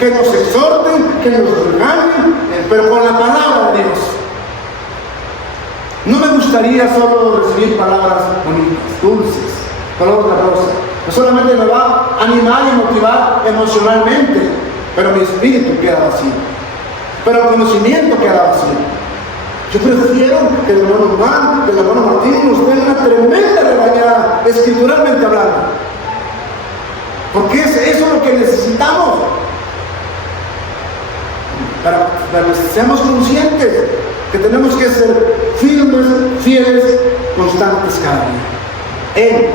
que nos exhorten, que nos regañen, pero con la palabra de Dios. No me gustaría solo recibir palabras bonitas, dulces, color de rosa, que solamente me va a animar y motivar emocionalmente, pero mi espíritu queda vacío, pero el conocimiento queda vacío. Yo prefiero que el hermano Juan, que el hermano Martín nos den una tremenda regañada, escrituralmente hablando, porque eso es lo que necesitamos para que seamos conscientes que tenemos que ser firmes, fieles, constantes cada día en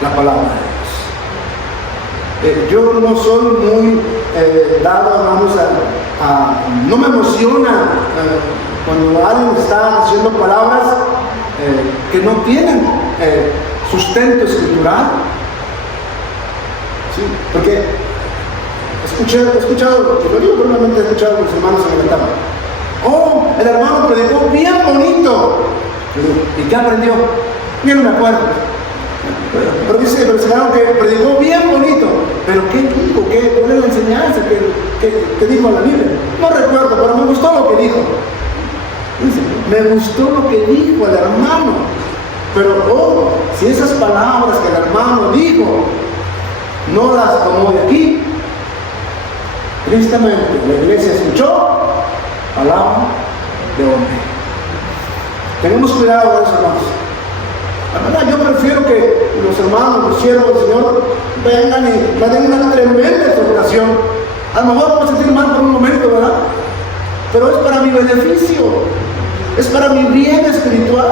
la palabra de Dios. Yo no soy muy dado, hermanos, no me emociona cuando alguien está haciendo palabras que no tienen sustento escritural. ¿Sí? Porque he escuchado, lo digo probablemente he escuchado a los hermanos en el altar. Oh, el hermano predicó bien bonito. ¿Y qué aprendió? Yo no me acuerdo. Pero dice, pero señalaron que predicó bien bonito. ¿Pero qué dijo? ¿Cuál es la enseñanza que dijo la Biblia? No recuerdo, pero me gustó lo que dijo. Dice, me gustó lo que dijo el hermano. Pero si esas palabras que el hermano dijo no las tomó de aquí, tristemente la iglesia escuchó palabra de hombre. Tenemos cuidado de eso, hermanos. La verdad, yo prefiero que los hermanos, los siervos del Señor vengan y me den una tremenda exhortación. A lo mejor vamos a sentir mal por un momento, ¿verdad? Pero es para mi beneficio, es para mi bien espiritual,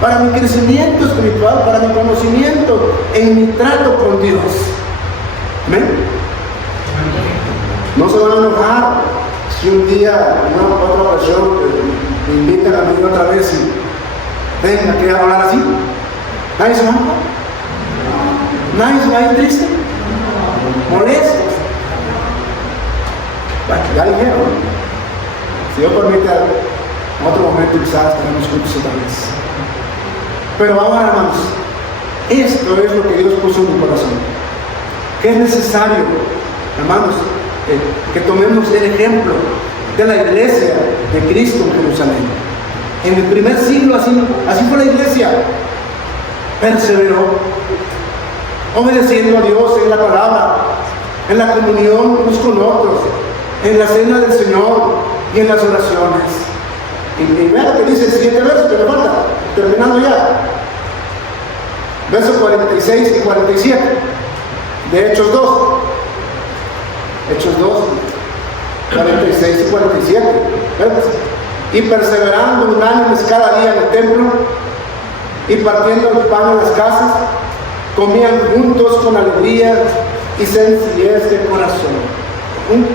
para mi crecimiento espiritual, para mi conocimiento en mi trato con Dios. ¿Amén? No se van a enojar si un día, en una otra ocasión, me invitan a mí otra vez y venga, ¿quieres hablar así? ¿Nadie se enoja? ¿Nadie se va a ir triste? ¿Molesto? Bueno, ya dijeron. Si Dios permite, en otro momento quizás estaremos juntos otra vez. Pero ahora, hermanos, esto es lo que Dios puso en mi corazón. Que es necesario, hermanos, que tomemos el ejemplo de la iglesia de Cristo en Jerusalén. En el primer siglo así fue la iglesia. Perseveró, obedeciendo a Dios en la palabra, en la comunión unos con otros, en la cena del Señor y en las oraciones. Y vean lo que dice el siguiente verso, que me falta, terminando ya. Versos 46 y 47 de Hechos 2. Hechos 2, 46 y 47. ¿Ves? Y perseverando unánimes cada día en el templo y partiendo el pan en las casas, comían juntos con alegría y sencillez de corazón,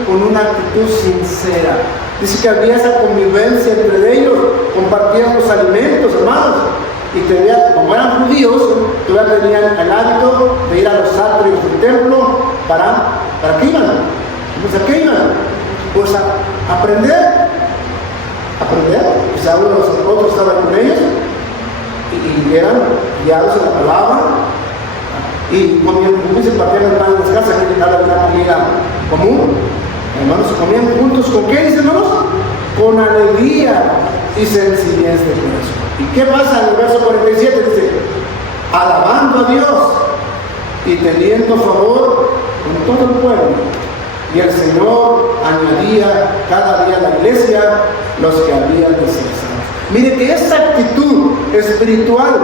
con una actitud sincera. Dice que había esa convivencia entre ellos, compartían los alimentos, hermanos, y como eran judíos, todavía tenían el hábito de ir a los atrios del templo. ¿Para qué iban? Pues ¿a qué iban? Pues a aprender. Quizá uno de los otros estaba con ellos y eran guiados en la palabra y comían juntos, se partían el pan en las casas, que era una comida común. Hermanos, se comían juntos. ¿Con qué, dicen, hermanos? Con alegría y sencillez de corazón. ¿Y qué pasa en el verso 47? Dice, alabando a Dios y teniendo favor con todo el pueblo. Y el Señor añadía cada día a la iglesia los que habían de ser salvos. Mire que esta actitud espiritual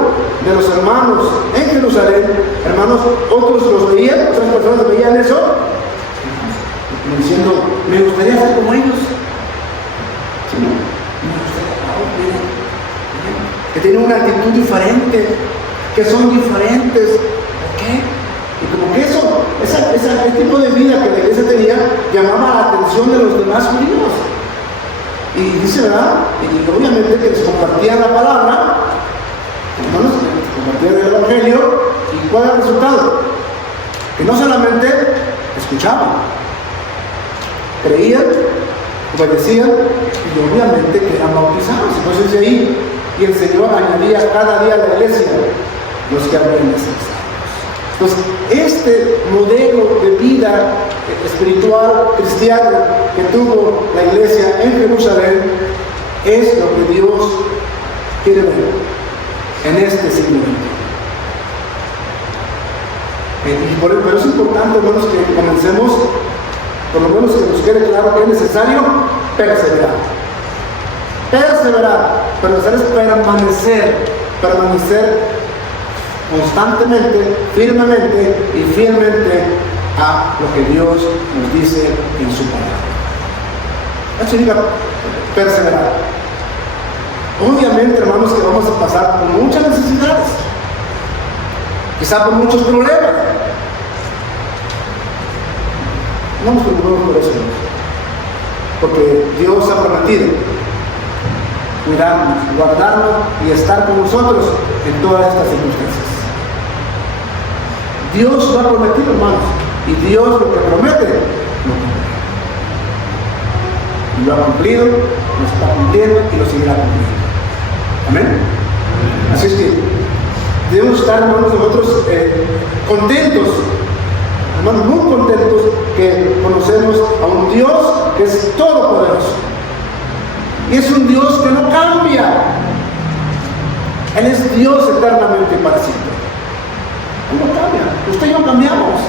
de los hermanos en Jerusalén, hermanos, otros los veían, otras personas veían eso, diciendo, me gustaría ser como ellos. Sí, me gustaría, que tienen una actitud diferente, que son diferentes. ¿Por qué? Y como que ese tipo de vida que la iglesia tenía llamaba la atención de los demás judíos. Y dice, ¿verdad? Y obviamente que les compartían la palabra, hermanos, compartían el evangelio. ¿Y cuál era el resultado? Que no solamente escuchaban, creían, obedecían y obviamente que eran bautizados. Entonces de ahí, y el Señor añadía cada día a la iglesia los que habían de ser salvos. Entonces, este modelo de vida espiritual cristiana que tuvo la iglesia en Jerusalén es lo que Dios quiere ver en este siglo XXI. Pero es importante, hermanos, que comencemos, por lo menos que nos quede claro que es necesario perseverar. Pero es permanecer constantemente, firmemente y fielmente a lo que Dios nos dice en su palabra. Eso significa perseverar. Obviamente, hermanos, que vamos a pasar por muchas necesidades, quizá por muchos problemas. No nos preocupemos por eso, porque Dios ha prometido cuidarnos, guardarnos y estar con nosotros en todas estas circunstancias. Dios lo ha prometido, hermanos, y Dios lo que promete, lo cumple. Y lo ha cumplido, lo está cumpliendo y lo seguirá cumpliendo. Amén. Así es que debemos estar, hermanos, nosotros contentos, hermanos, muy contentos que conocemos a un Dios que es todopoderoso. Y es un Dios que no cambia. Él es Dios eternamente y para siempre. Él no cambia. Usted y yo cambiamos.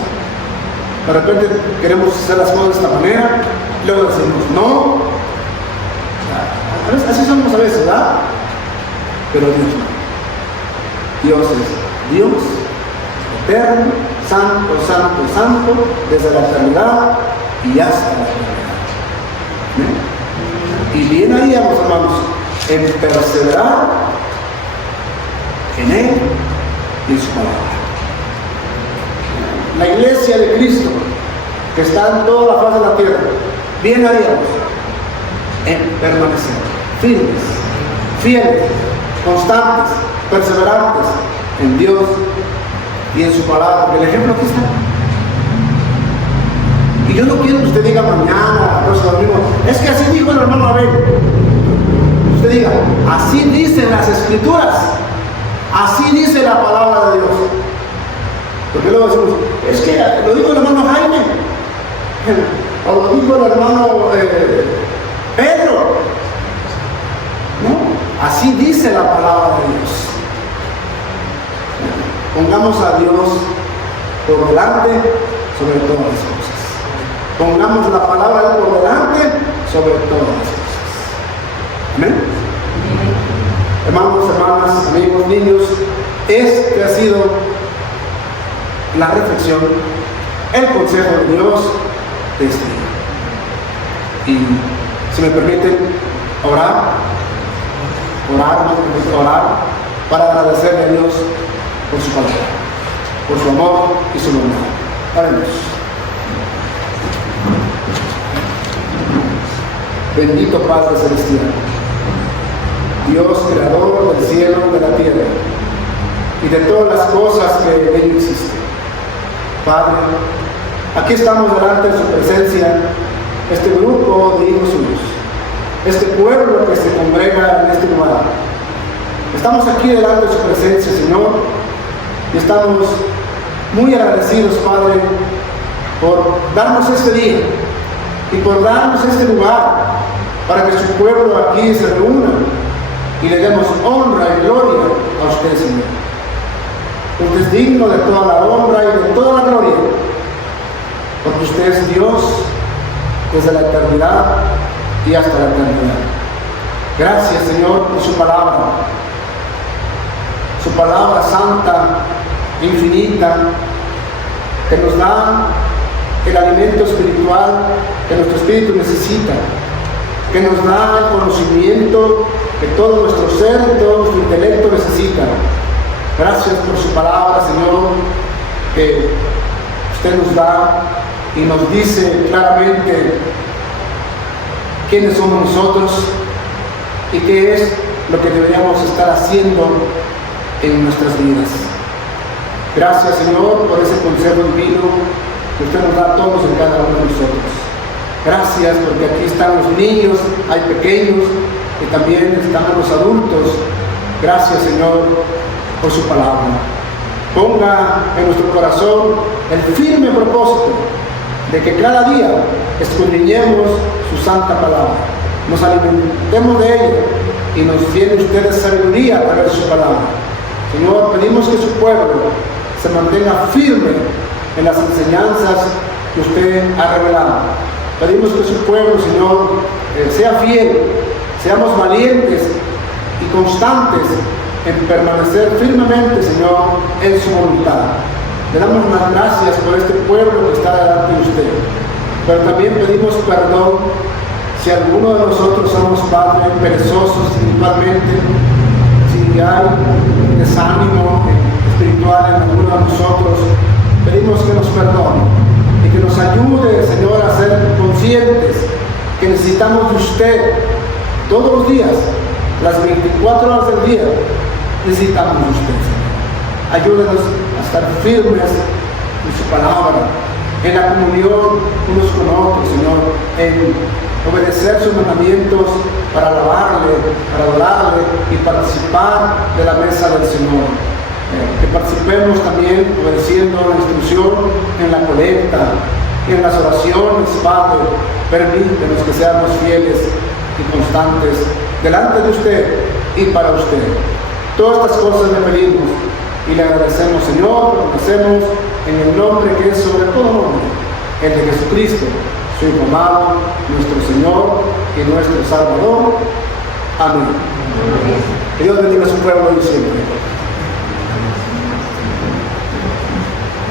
De repente queremos hacer las cosas de esta manera, y luego decimos no. Así somos a veces, ¿verdad? Pero Dios no. Dios es Dios, eterno, santo, santo, santo, desde la eternidad y hasta la eternidad. Y bien haríamos, hermanos, en perseverar en Él y en su palabra. La iglesia de Cristo, que está en toda la faz de la tierra, bien haríamos en permanecer firmes, fieles, constantes, perseverantes en Dios y en su palabra. El ejemplo aquí está. Y yo no quiero que usted diga mañana, próximo domingo, es que así dijo el hermano Abel. Usted diga, así dicen las Escrituras, así dice la palabra de Dios. Porque luego decimos, es que lo dijo el hermano Jaime, o lo dijo el hermano Pedro. No, así dice la palabra de Dios. Pongamos a Dios por delante sobre todas las cosas. Pongamos la palabra de Dios por delante sobre todas las cosas. Amén. Hermanos, hermanas, amigos, niños, este ha sido la reflexión, el consejo de Dios de este día. Y si me permiten orar para agradecerle a Dios por su palabra, por su amor y su bondad. Oremos. Bendito Padre Celestial, Dios creador del cielo y de la tierra y de todas las cosas que en ello existen. Padre, aquí estamos delante de su presencia, este grupo de hijos suyos, este pueblo que se congrega en este lugar. Estamos aquí delante de su presencia, Señor, y estamos muy agradecidos, Padre, por darnos este día y por darnos este lugar para que su pueblo aquí se reúna y le demos honra y gloria a usted, Señor. Usted es digno de toda la honra y de toda la gloria, porque usted es Dios desde la eternidad y hasta la eternidad. Gracias, Señor, por su palabra santa, infinita, que nos da el alimento espiritual que nuestro espíritu necesita, que nos da el conocimiento que todo nuestro ser y todo nuestro intelecto necesita. Gracias por su palabra, Señor, que usted nos da y nos dice claramente quiénes somos nosotros y qué es lo que deberíamos estar haciendo en nuestras vidas. Gracias, Señor, por ese consejo divino que usted nos da a todos en cada uno de nosotros. Gracias porque aquí están los niños, hay pequeños y también están los adultos. Gracias, Señor, por su palabra. Ponga en nuestro corazón el firme propósito de que cada día escudriñemos su santa palabra, nos alimentemos de ella y nos llene usted de sabiduría a través de su palabra. Señor, pedimos que su pueblo se mantenga firme en las enseñanzas que usted ha revelado. Pedimos que su pueblo, Señor, sea fiel, seamos valientes y constantes en permanecer firmemente, Señor, en su voluntad. Le damos las gracias por este pueblo que está delante de usted. Pero también pedimos perdón si alguno de nosotros somos, Padre, perezosos espiritualmente, si hay desánimo espiritual en alguno de nosotros. Pedimos que nos perdone y que nos ayude, Señor, a ser conscientes que necesitamos de usted todos los días, las 24 horas del día. Necesitamos de usted, Señor. Ayúdenos a estar firmes en su palabra, en la comunión unos con otros, Señor, en obedecer sus mandamientos para alabarle, para adorarle y participar de la mesa del Señor. Que participemos también obedeciendo la instrucción en la colecta, en las oraciones, Padre. Permítenos que seamos fieles y constantes delante de usted y para usted. Todas estas cosas le pedimos y le agradecemos, Señor, lo hacemos en el nombre que es sobre todo nombre, el de Jesucristo, su Hijo amado, nuestro Señor y nuestro Salvador. Amén. Que Dios bendiga a su pueblo y siempre.